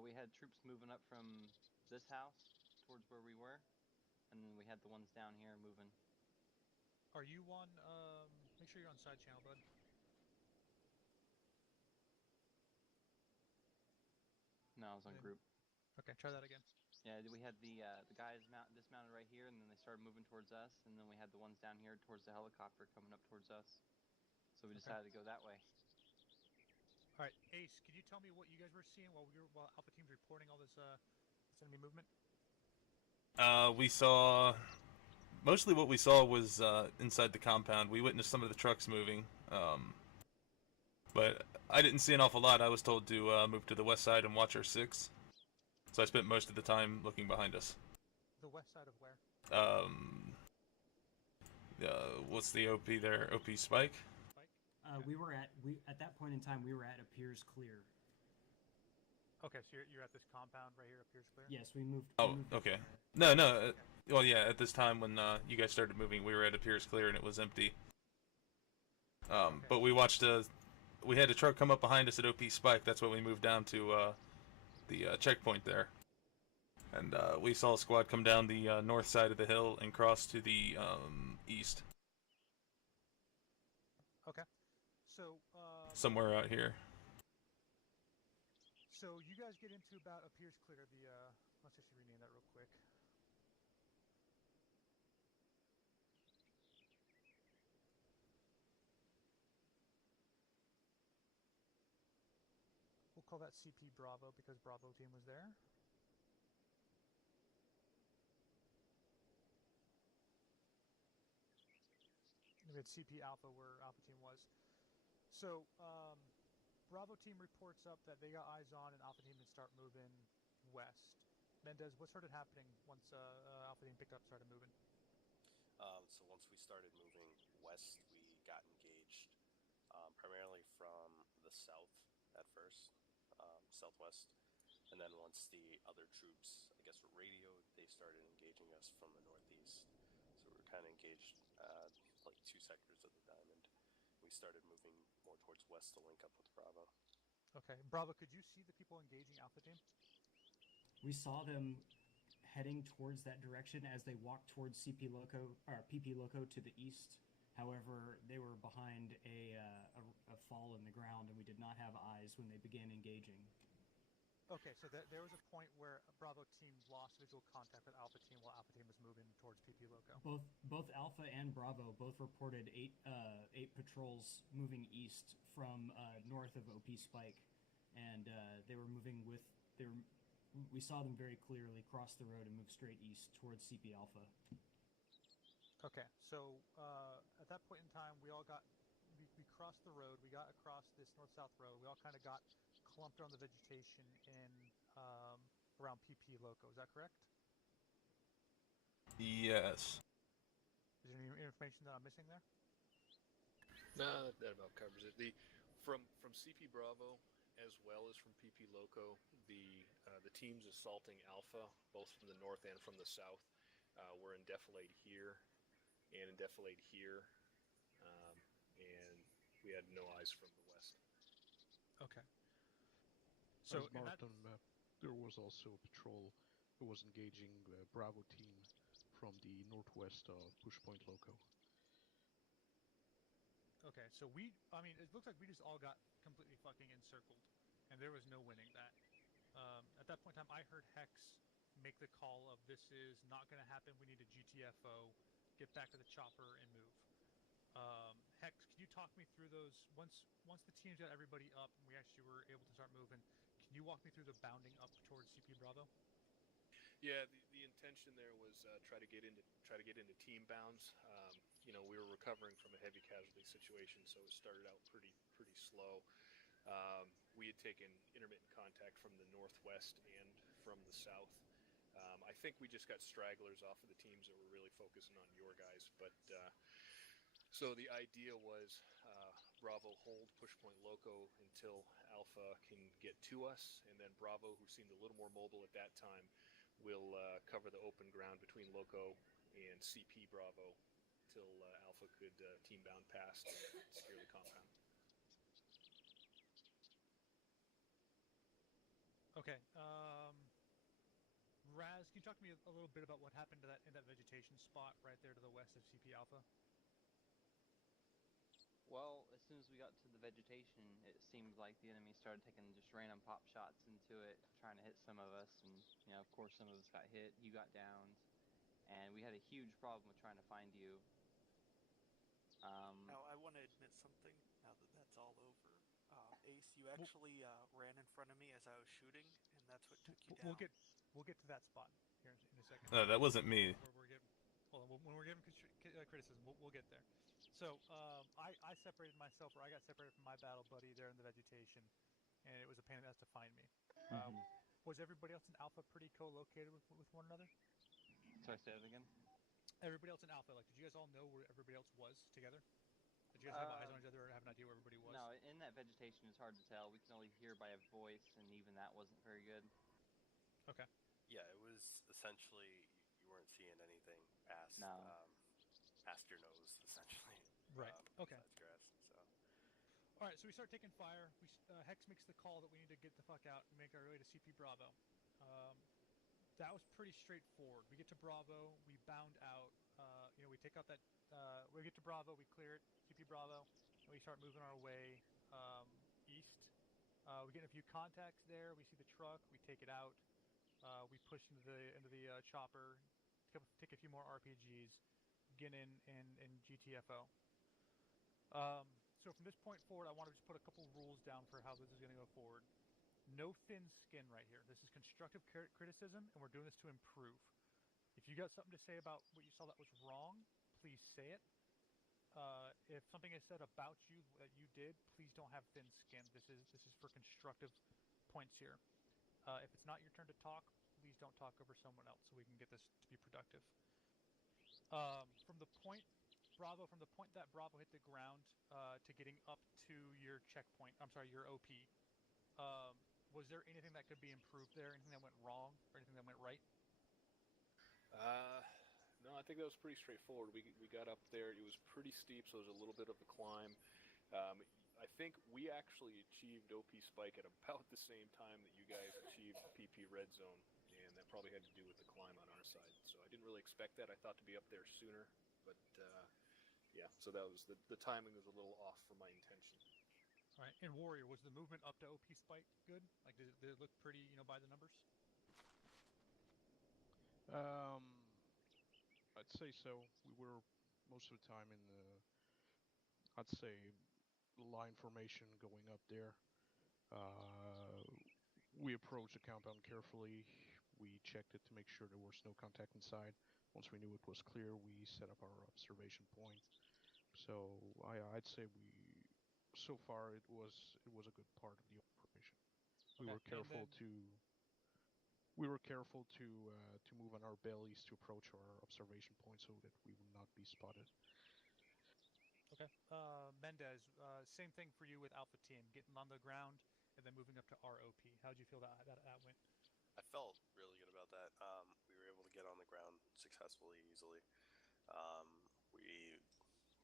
We had troops moving up from this house towards where we were, and then we had the ones down here moving. Are you on, make sure you're on side channel, bud. No, I was on group. Okay, try that again. Yeah, we had the guys dismounted right here, and then they started moving towards us, and then we had the ones down here towards the helicopter coming up towards us. So we decided to go that way. All right, Ace, could you tell me what you guys were seeing while Alpha Team's reporting all this enemy movement? We saw mostly what we saw was inside the compound. We witnessed some of the trucks moving, but I didn't see an awful lot. I was told to move to the west side and watch our 6, so I spent most of the time looking behind us. The west side of where? What's the OP there? OP Spike? We were at that point in time we were at appears clear. Okay, so you're at this compound right here, appears clear? Yes, we moved. Oh, okay. No. Well, yeah. At this time when you guys started moving, we were at appears clear and it was empty. But we watched we had a truck come up behind us at OP Spike. That's when we moved down to the checkpoint there. And we saw a squad come down the north side of the hill and cross to the east. Okay. So, somewhere out here. So you guys get into about appears clear. Let's just rename that real quick. We'll call that CP Bravo because Bravo team was there. We had CP Alpha where Alpha team was. So, Bravo team reports up that they got eyes on and Alpha team would start moving west. Mendez, what started happening once Alpha team picked up, started moving? So once we started moving west, we got engaged primarily from the south at first, southwest, and then once the other troops, I guess, were radioed, they started engaging us from the northeast. So we were kind of engaged like 2 sectors of the diamond. We started moving more towards west to link up with Bravo. Okay, Bravo, could you see the people engaging Alpha team? We saw them heading towards that direction as they walked towards PP Loco to the east. However, they were behind a fall in the ground, and we did not have eyes when they began engaging. Okay, so there was a point where Bravo team lost visual contact with Alpha team while Alpha team was moving towards PP Loco. Both Alpha and Bravo both reported eight patrols moving east from north of OP Spike, and they were moving with we saw them very clearly cross the road and move straight east towards CP Alpha. Okay, so at that point in time, we crossed the road. We got across this north-south road. We all kind of got clumped around the vegetation in around PP Loco. Is that correct? Yes. Is there any information that I'm missing there? No, that about covers it. From CP Bravo as well as from PP Loco, the teams assaulting Alpha, both from the north and from the south, were in defilade here and in defilade here, and we had no eyes from the west. Okay. So as marked on the map, there was also a patrol who was engaging Bravo team from the northwest of Push Point Loco. Okay, so it looks like we just all got completely fucking encircled, and there was no winning that. At that point in time, I heard Hex make the call of this is not going to happen, we need a GTFO, get back to the chopper, and move. Hex, can you talk me through those, once the teams got everybody up and we actually were able to start moving, can you walk me through the bounding up towards CP Bravo? Yeah, the intention there was try to get into team bounds. We were recovering from a heavy casualty situation, so it started out pretty slow. We had taken intermittent contact from the northwest and from the south. I think we just got stragglers off of the teams that were really focusing on your guys. But so the idea was Bravo hold Push Point Loco until Alpha can get to us, and then Bravo, who seemed a little more mobile at that time, will cover the open ground between Loco and CP Bravo till Alpha could team bound past and secure the compound. Okay, Okay. Raz, can you talk to me a little bit about what happened to that in that vegetation spot right there to the west of CP Alpha? Well, as soon as we got to the vegetation, it seemed like the enemy started taking just random pop shots into it, trying to hit some of us, and of course, some of us got hit. You got downed, and we had a huge problem with trying to find you. Now, I want to admit something. Now that that's all over, Ace, you actually ran in front of me as I was shooting, and that's what took you down. We'll get to that spot here in a second. No, that wasn't me. When we're giving criticism, we'll get there. So I separated myself, or I got separated from my battle buddy there in the vegetation, and it was a pain in the ass to find me. Was everybody else in Alpha pretty co-located with one another? Sorry, say that again? Everybody else in Alpha, like, did you guys all know where everybody else was together? Did you guys have eyes on each other or have an idea where everybody was? No, in that vegetation, it's hard to tell. We can only hear by a voice, and even that wasn't very good. Okay. Yeah, it was essentially you weren't seeing anything past past your nose, essentially. Right. Okay. Besides grass. So. All right. So we start taking fire. Hex makes the call that we need to get the fuck out and make our way to CP Bravo. That was pretty straightforward. We get to Bravo. We bound out. We take out that. We get to Bravo. We clear it. CP Bravo. And we start moving our way east. We get a few contacts there. We see the truck. We take it out. We push into the chopper, take a few more RPGs, get in GTFO. So from this point forward, I want to just put a couple rules down for how this is going to go forward. No thin skin right here. This is constructive criticism, and we're doing this to improve. If you got something to say about what you saw that was wrong, please say it. If something is said about you that you did, please don't have thin skin. This is for constructive points here. If it's not your turn to talk, please don't talk over someone else so we can get this to be productive. From the point that Bravo hit the ground to getting up to your checkpoint, your OP, was there anything that could be improved there? Anything that went wrong or anything that went right? No, I think that was pretty straightforward. We got up there. It was pretty steep, so it was a little bit of a climb. I think we actually achieved OP Spike at about the same time that you guys achieved PP Red Zone, and that probably had to do with the climb on our side. So I didn't really expect that. I thought to be up there sooner, but yeah. So that was the timing was a little off for my intention. All right. And Warrior, was the movement up to OP Spike good? Like, did it look pretty, by the numbers? I'd say so. We were most of the time in the, I'd say, line formation going up there. We approached the compound carefully. We checked it to make sure there was no contact inside. Once we knew it was clear, we set up our observation point. So I'd say so far it was a good part of the operation. We were careful to move on our bellies to approach our observation point so that we would not be spotted. Okay. Mendez, same thing for you with Alpha Team, getting on the ground and then moving up to ROP. How'd you feel that went? I felt really good about that. We were able to get on the ground successfully, easily. We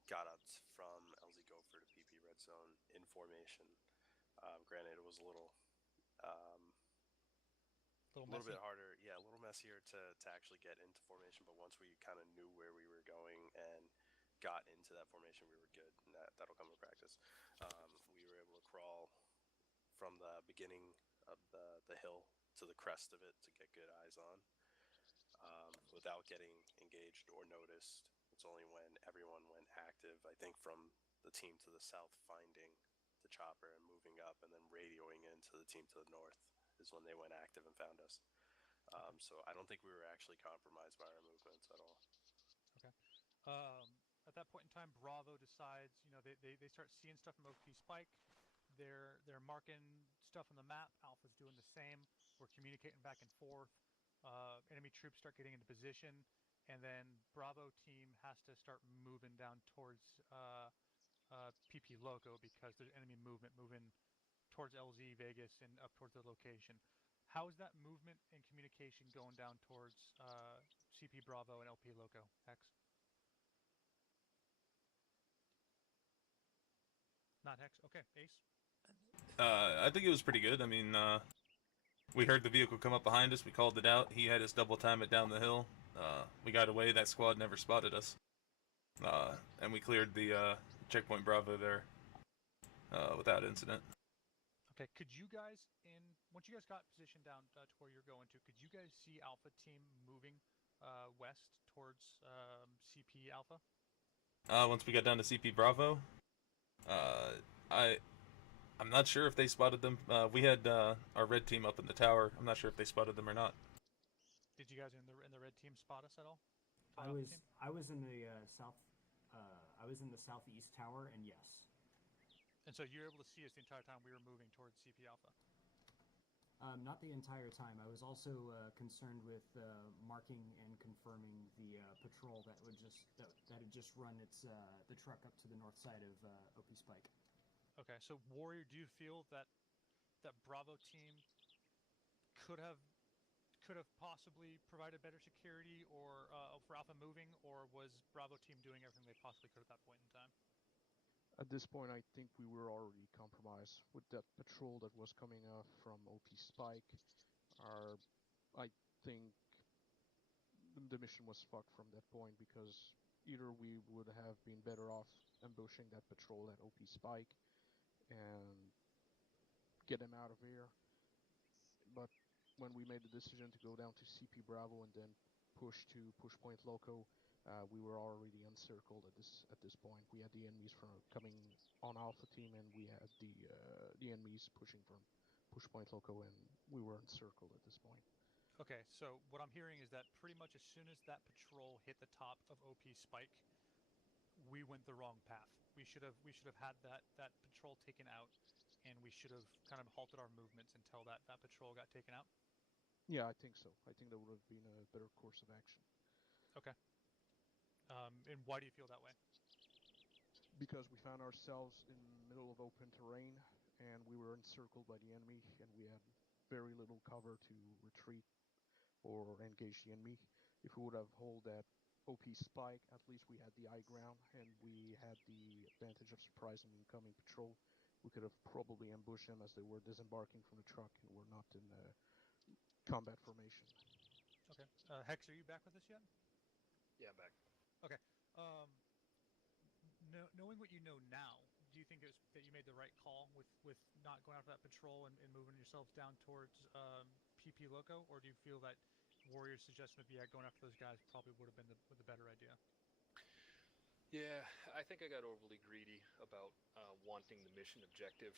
got out from LZ Gopher to PP Red Zone in formation. Granted, it was a little bit harder, a little messier to actually get into formation, but once we kind of knew where we were going and got into that formation, we were good, and that'll come in practice. We were able to crawl from the beginning of the hill to the crest of it to get good eyes on without getting engaged or noticed. It's only when everyone went active, I think from the team to the south finding the chopper and moving up and then radioing into the team to the north is when they went active and found us. So I don't think we were actually compromised by our movements at all. Okay. At that point in time, Bravo decides, they start seeing stuff from OP Spike. They're marking stuff on the map. Alpha's doing the same. We're communicating back and forth. Enemy troops start getting into position, and then Bravo team has to start moving down towards PP Loco because there's enemy movement moving towards LZ Vegas and up towards the location. How is that movement and communication going down towards CP Bravo and LP Loco? Hex? Not Hex? Okay, Ace? I think it was pretty good. I mean, We heard the vehicle come up behind us. We called it out. He had us double time it down the hill. We got away. That squad never spotted us. And we cleared the checkpoint Bravo there without incident. Okay, could you guys, once you guys got positioned down to where you're going to, could you guys see Alpha Team moving west towards CP Alpha? Once we got down to CP Bravo, I'm not sure if they spotted them. We had our red team up in the tower. I'm not sure if they spotted them or not. Did you guys in the red team spot us at all? I was in the I was in the southeast tower, and yes. And so you were able to see us the entire time we were moving towards CP Alpha? Not the entire time. I was also concerned with marking and confirming the patrol that had just run the truck up to the north side of OP Spike. Okay, so Warrior, do you feel that Bravo team could have possibly provided better security or for Alpha moving, or was Bravo team doing everything they possibly could at that point in time? At this point, I think we were already compromised with that patrol that was coming from OP Spike. I think the mission was fucked from that point, because either we would have been better off ambushing that patrol at OP Spike and get them out of here. But when we made the decision to go down to CP Bravo and then push to Pushpoint Loco, we were already encircled at this point. We had the enemies coming on Alpha Team, and we had the enemies pushing from Pushpoint Loco, and we were encircled at this point. Okay, so what I'm hearing is that pretty much as soon as that patrol hit the top of OP Spike, we went the wrong path. We should have had that patrol taken out, and we should have kind of halted our movements until that patrol got taken out. Yeah, I think so. I think that would have been a better course of action. Okay. And why do you feel that way? Because we found ourselves in the middle of open terrain, and we were encircled by the enemy, and we had very little cover to retreat or engage the enemy. If we would have held that OP Spike, at least we had the high ground, and we had the advantage of surprising incoming patrol. We could have probably ambushed them as they were disembarking from the truck and were not in combat formation. Okay. Hex, are you back with us yet? Yeah, I'm back. Okay. Knowing what you know now, do you think that you made the right call with not going after that patrol and moving yourselves down towards PP Loco, or do you feel that Warrior's suggestion of going after those guys probably would have been the better idea? Yeah, I think I got overly greedy about wanting the mission objective.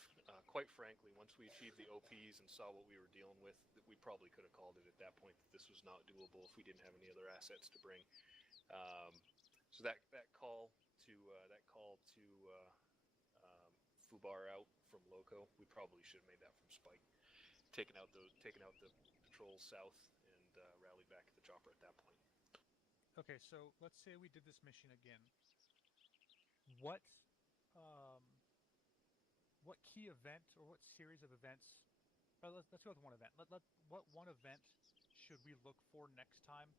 Quite frankly, once we achieved the OPs and saw what we were dealing with, we probably could have called it at that point that this was not doable if we didn't have any other assets to bring. So that call to Fubar out from Loco, we probably should have made that from Spike. Taken out the patrols south and rallied back at the chopper at that point. Okay, so let's say we did this mission again. What key event or what series of events? Let's go with one event. What one event should we look for next time?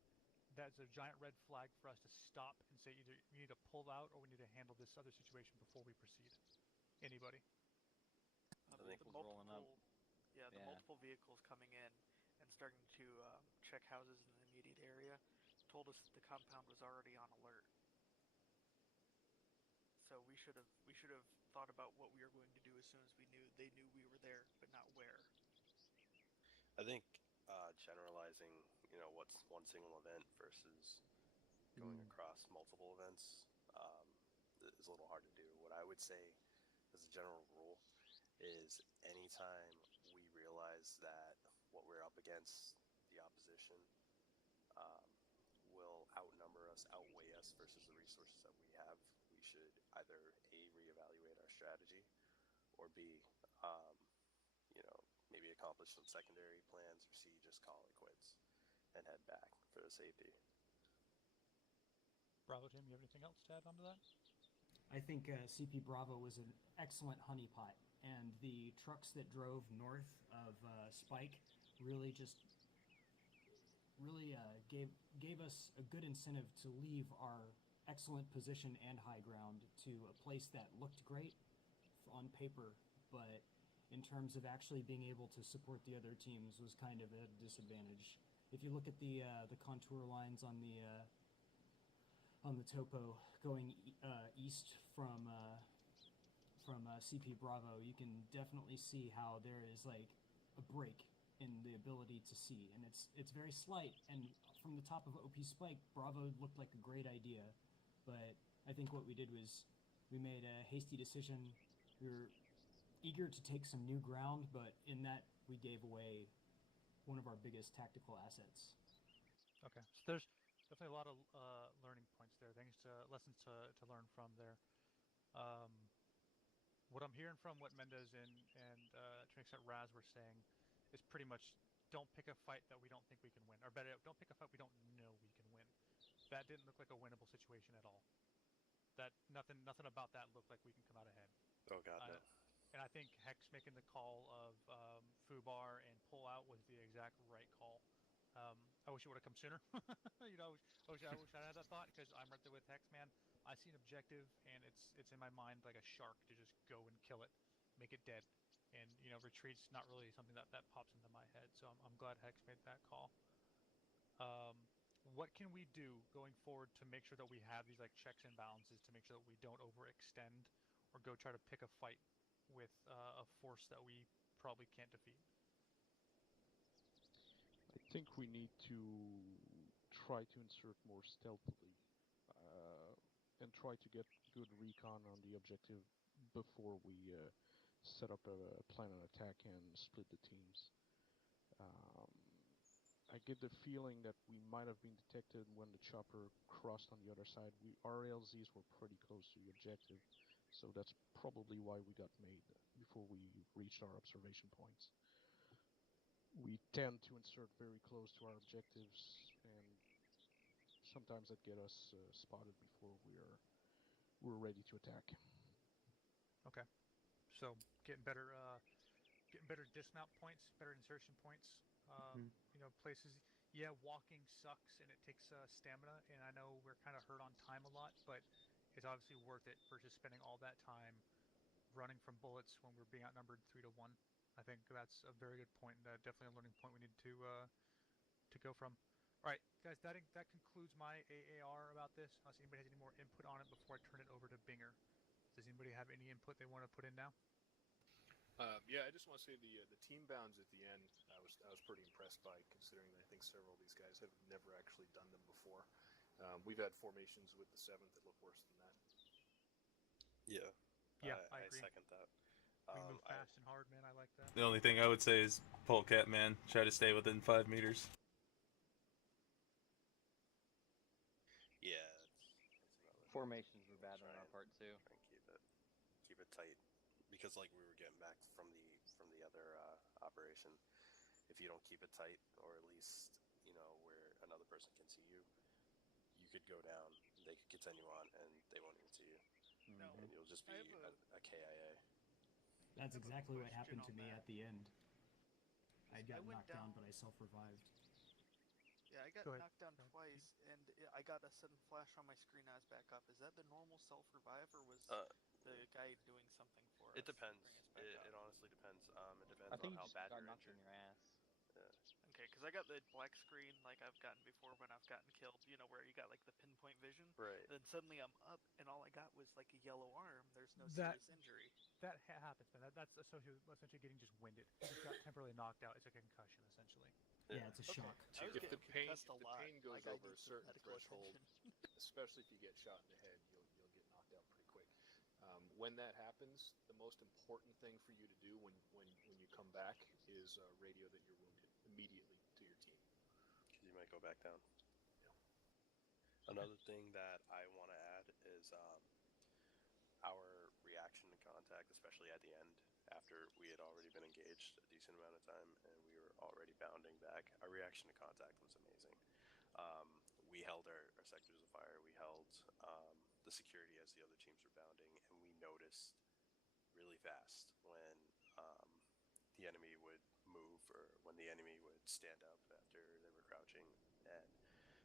That's a giant red flag for us to stop and say either we need to pull out or we need to handle this other situation before we proceed. Anybody? The multiple vehicles coming in and starting to check houses in the immediate area told us that the compound was already on alert. So we should have thought about what we were going to do as soon as they knew we were there, but not where. I think generalizing, what's one single event versus going across multiple events is a little hard to do. What I would say as a general rule is anytime we realize that what we're up against, the opposition, will outnumber us, outweigh us versus the resources that we have, we should either A, reevaluate our strategy, or B, maybe accomplish some secondary plans, or C, just call it quits and head back for the safety. Bravo team, you have anything else to add onto that? I think CP Bravo was an excellent honeypot, and the trucks that drove north of Spike really gave us a good incentive to leave our excellent position and high ground to a place that looked great on paper, but in terms of actually being able to support the other teams was kind of a disadvantage. If you look at the contour lines on the topo going east from CP Bravo, you can definitely see how there is like a break in the ability to see, and it's very slight. And from the top of OP Spike, Bravo looked like a great idea, but I think what we did was we made a hasty decision. We were eager to take some new ground, but in that we gave away one of our biggest tactical assets. Okay, so there's definitely a lot of learning points there. Things lessons to learn from there. What I'm hearing from what Mendez and to an extent Raz were saying is pretty much don't pick a fight that we don't think we can win, or better, don't pick a fight we don't know we can win. That didn't look like a winnable situation at all. That nothing about that looked like we can come out ahead. Oh God, no. And I think Hex making the call of Fubar and pull out was the exact right call. I wish it would have come sooner. You know, I wish I had that thought, because I'm right there with Hex, man. I see an objective, and it's in my mind like a shark to just go and kill it, make it dead, and you know, retreat's not really something that pops into my head. So I'm glad Hex made that call. What can we do going forward to make sure that we have these like checks and balances to make sure that we don't overextend or go try to pick a fight with a force that we probably can't defeat? I think we need to try to insert more stealthily and try to get good recon on the objective before we set up a plan of attack and split the teams. I get the feeling that we might have been detected when the chopper crossed on the other side. Our LZs were pretty close to the objective, so that's probably why we got made before we reached our observation points. We tend to insert very close to our objectives, and sometimes that get us spotted before we're ready to attack. Okay, so getting better dismount points, better insertion points. You know, places. Yeah, walking sucks and it takes stamina, and I know we're kind of hurt on time a lot, but it's obviously worth it versus spending all that time running from bullets when we're being outnumbered 3-1. I think that's a very good point. Definitely a learning point we need to go from. All right, guys, that concludes my AAR about this. Unless anybody has any more input on it before I turn it over to Binger. Does anybody have any input they want to put in now? Yeah, I just want to say the team bounds at the end, I was pretty impressed by, considering that I think several of these guys have never actually done them before. We've had formations with the 7th that look worse than that. Yeah, I agree. second that. We move fast and hard, man. I like that. The only thing I would say is polecat, man. Try to stay within 5 meters. Yeah. Formations were bad on our part too. Try and keep it tight, because like we were getting back from the other operation. If you don't keep it tight, or at least where another person can see you, you could go down. They could continue on, and they won't even see you. No, and you'll just be a KIA. That's exactly what happened to me that. at the end. I got knocked down, down, but I self-revived. Yeah, I got knocked down twice, and I got a sudden flash on my screen as back up. Is that the normal self-revive, or was the guy doing something for us? It depends. It honestly depends. It depends I think on how bad got you're knocked injured. in your ass. Okay, because I got the black screen like I've gotten before when I've gotten killed, where you got like the pinpoint vision. Right. Then suddenly I'm up, and all I got was like a yellow arm. There's no serious injury. That happens, man. That's essentially getting just winded. You just got temporarily knocked out. It's a concussion, essentially. Yeah, it's a shock. If the pain goes like, over a certain threshold, especially if you get shot in the head, you'll get knocked out pretty quick. When that happens, the most important thing for you to do when you come back is radio that you're wounded immediately to your team. Because you might go back down. Yeah. Another thing that I want to add is our reaction to contact, especially at the end, after we had already been engaged a decent amount of time and we were already bounding back. Our reaction to contact was amazing. We held our sectors of fire. We held the security as the other teams were bounding, and we noticed really fast when the enemy would move, or when the enemy would stand up after they were crouching, and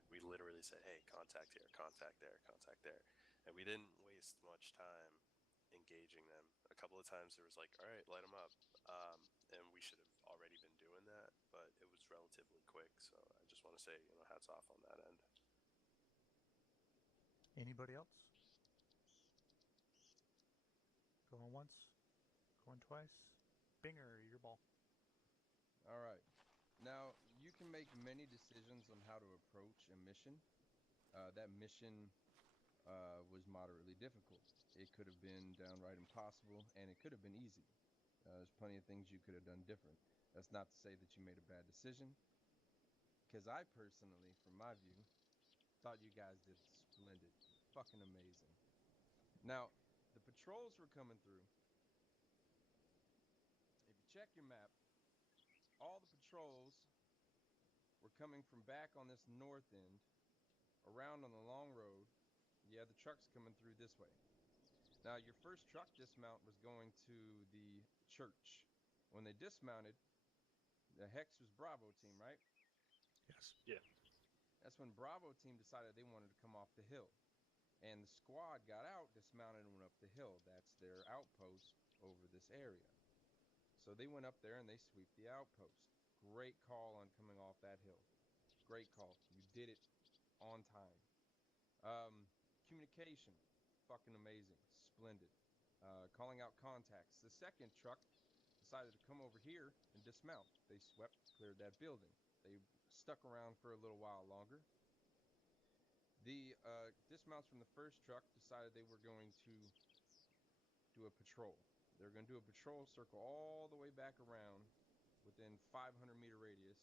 we literally said, hey, contact here, contact there, contact there. And we didn't waste much time engaging them. A couple of times there was like, all right, light them up. And we should have already been doing that, but it was relatively quick. So I just want to say, hats off on that end. Anybody else? Going once, going twice. Binger, your ball. All right. Now, you can make many decisions on how to approach a mission. That mission was moderately difficult. It could have been downright impossible, and it could have been easy. There's plenty of things you could have done different. That's not to say that you made a bad decision, because I personally, from my view, thought you guys did splendid. Fucking amazing. Now, the patrols were coming through. If you check your map, all the patrols were coming from back on this north end, around on the long road. Yeah, the truck's coming through this way. Now, your first truck dismount was going to the church. When they dismounted, the Hex was Bravo team, right? Yes. Yeah. That's when Bravo team decided they wanted to come off the hill. And the squad got out, dismounted, and went up the hill. That's their outpost over this area. So they went up there and they sweep the outpost. Great call on coming off that hill. Great call. You did it on time. Communication, fucking amazing. Splendid. Calling out contacts. The second truck decided to come over here and dismount. They swept, cleared that building. They stuck around for a little while longer. The dismounts from the first truck decided they were going to do a patrol. They're going to do a patrol circle all the way back around within 500-meter radius,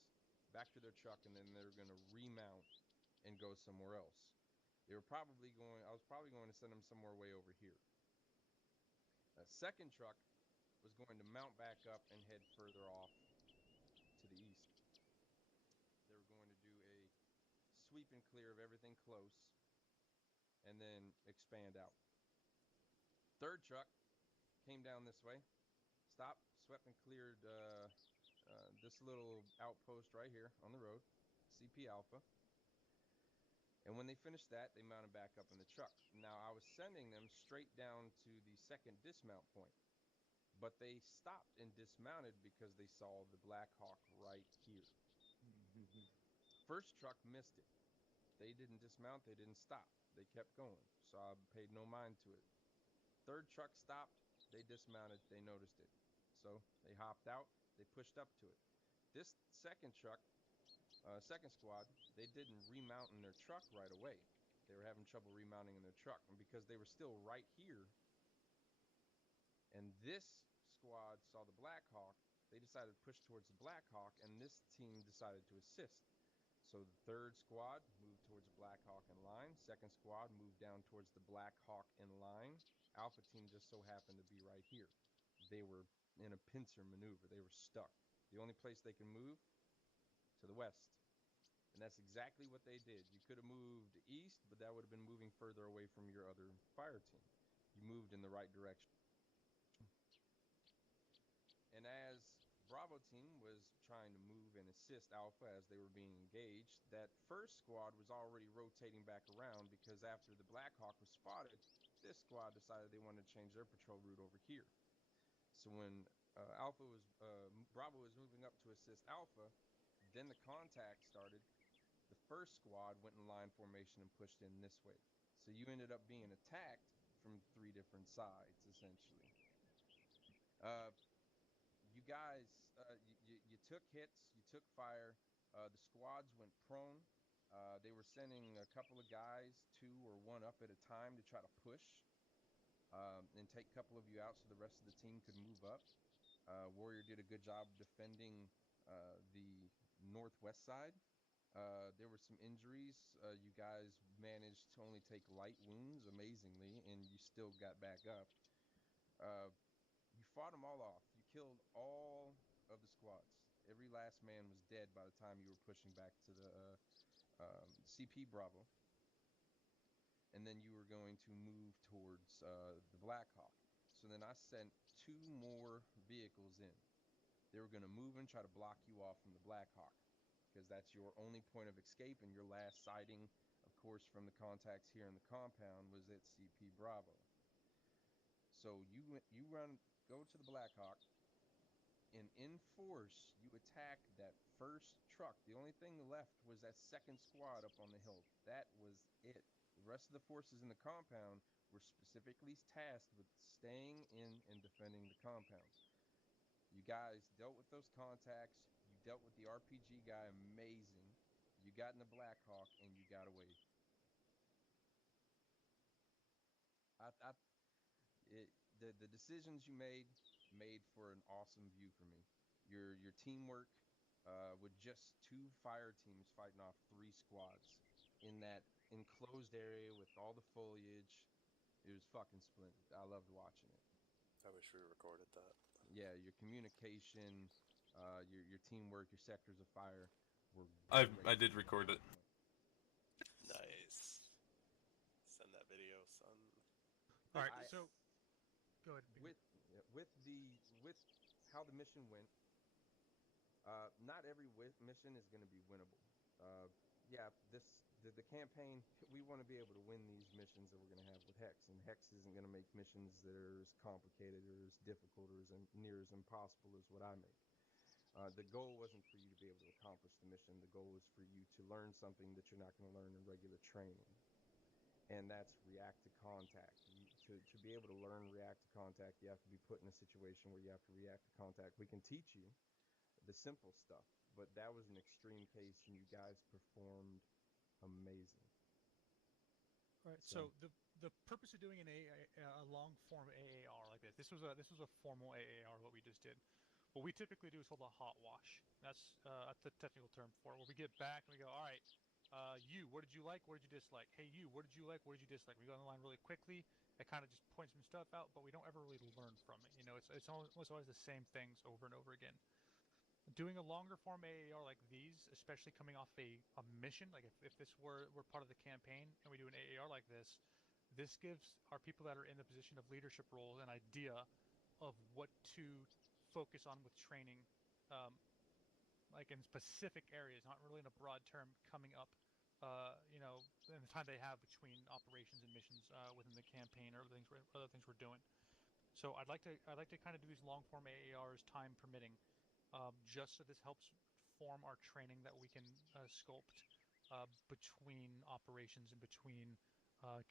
back to their truck, and then they're going to remount and go somewhere else. I was probably going to send them somewhere way over here. A second truck was going to mount back up and head further off to the east. They were going to do a sweep and clear of everything close and then expand out. Third truck came down this way, stopped, swept and cleared this little outpost right here on the road, CP Alpha. And when they finished that, they mounted back up in the truck. Now, I was sending them straight down to the second dismount point, but they stopped and dismounted because they saw the Black Hawk right here. First truck missed it. They didn't dismount, they didn't stop. They kept going, so I paid no mind to it. Third truck stopped, they dismounted, they noticed it. So they hopped out, they pushed up to it. This second truck, second squad, they didn't remount in their truck right away. They were having trouble remounting in their truck. And because they were still right here, and this squad saw the Black Hawk, they decided to push towards the Black Hawk, and this team decided to assist. So the third squad moved towards the Black Hawk in line. Second squad moved down towards the Black Hawk in line. Alpha team just so happened to be right here. They were in a pincer maneuver. They were stuck. The only place they can move, to the west. And that's exactly what they did. You could have moved east, but that would have been moving further away from your other fire team. You moved in the right direction. And as Bravo team was trying to move and assist Alpha as they were being engaged, that first squad was already rotating back around because after the Black Hawk was spotted, this squad decided they wanted to change their patrol route over here. So when Bravo was moving up to assist Alpha, then the contact started. The first squad went in line formation and pushed in this way. So you ended up being attacked from 3 different sides, essentially. You guys, you took hits, you took fire. The squads went prone. They were sending a couple of guys 2 or 1 up at a time to try to push and take a couple of you out so the rest of the team could move up. Warrior did a good job defending the northwest side. There were some injuries. You guys managed to only take light wounds, amazingly, and you still got back up. You fought them all off. You killed all of the squads. Every last man was dead by the time you were pushing back to the CP Bravo. And then you were going to move towards the Black Hawk. So then I sent 2 more vehicles in. They were going to move and try to block you off from the Black Hawk, because that's your only point of escape, and your last sighting, of course, from the contacts here in the compound was at CP Bravo. So you go to the Blackhawk, and in force you attack that first truck. The only thing left was that second squad up on the hill. That was it. The rest of the forces in the compound were specifically tasked with staying in and defending the compound. You guys dealt with those contacts. You dealt with the RPG guy amazing. You got in the Blackhawk and you got away. The decisions you made for an awesome view for me. Your teamwork with just 2 fire teams fighting off 3 squads in that enclosed area with all the foliage. It was fucking splendid. I loved watching it. I wish we recorded that. Yeah, your communication, your teamwork, your sectors of fire were. I did record it. Nice. Send that video, son. All right, so go ahead. With how the mission went, not every mission is going to be winnable. The campaign, we want to be able to win these missions that we're going to have with Hex, and Hex isn't going to make missions that are as complicated or as difficult or as near as impossible as what I make. The goal wasn't for you to be able to accomplish the mission. The goal was for you to learn something that you're not going to learn in regular training, and that's react to contact. To be able to learn react to contact, you have to be put in a situation where you have to react to contact. We can teach you the simple stuff, but that was an extreme case, and you guys performed amazing. All right. So the purpose of doing a long form AAR like this was a formal AAR. What we just did. What we typically do is called a hot wash. That's the technical term for it. Where we get back and we go, all right, you, what did you like? What did you dislike? Hey, you, what did you like? What did you dislike? We go on the line really quickly. It kind of just points some stuff out, but we don't ever really learn from it. You know, it's almost always the same things over and over again. Doing a longer form AAR like these, especially coming off a mission, like if this were part of the campaign and we do an AAR like this gives our people that are in the position of leadership roles an idea of what to focus on with training, like in specific areas, not really in a broad term coming up, in the time they have between operations and missions within the campaign or other things we're doing. So I'd like to kind of do these long form AARs, time permitting. Just so this helps form our training that we can sculpt between operations and between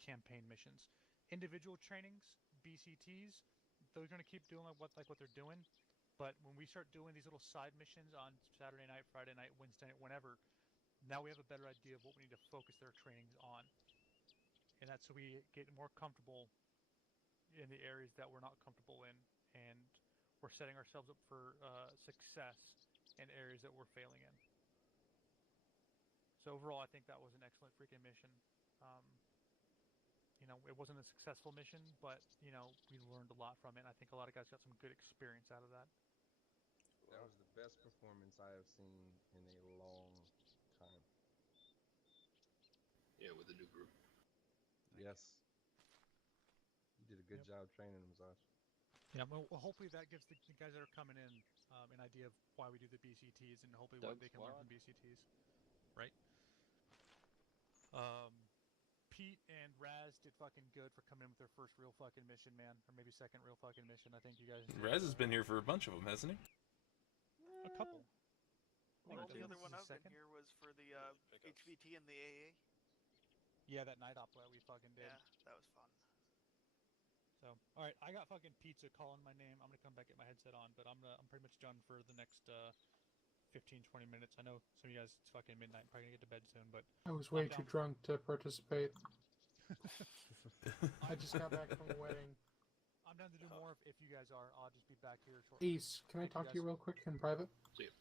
campaign missions. Individual trainings, BCTs, they're going to keep doing what they're doing. But when we start doing these little side missions on Saturday night, Friday night, Wednesday night, whenever, now we have a better idea of what we need to focus their trainings on. And that's so we get more comfortable in the areas that we're not comfortable in, and we're setting ourselves up for success in areas that we're failing in. So overall, I think that was an excellent freaking mission. It wasn't a successful mission, but we learned a lot from it. And I think a lot of guys got some good experience out of that. That was the best performance I have seen in a long time. Yeah, with the new group. Yes. You did a good job training them, Zosh. Yeah, well, hopefully that gives the guys that are coming in an idea of why we do the BCTs and hopefully what they can learn from BCTs. Right? Pete and Raz did fucking good for coming in with their first real fucking mission, man. Or maybe second real fucking mission. I think you guys did. Raz has been here for a bunch of them, hasn't he? A couple. The only other one I've been here was for the HVT and the AA. Yeah, that night op that we fucking did. Yeah, that was fun. So, all right, I got fucking pizza calling my name. I'm gonna come back, get my headset on, but I'm pretty much done for the next 15-20 minutes. I know some of you guys it's fucking midnight, probably gonna get to bed soon, but I was way too drunk to participate. I just got back from a wedding. I'm down to do more if you guys are. I'll just be back here shortly. Ace, can I talk to you real quick in private? See you.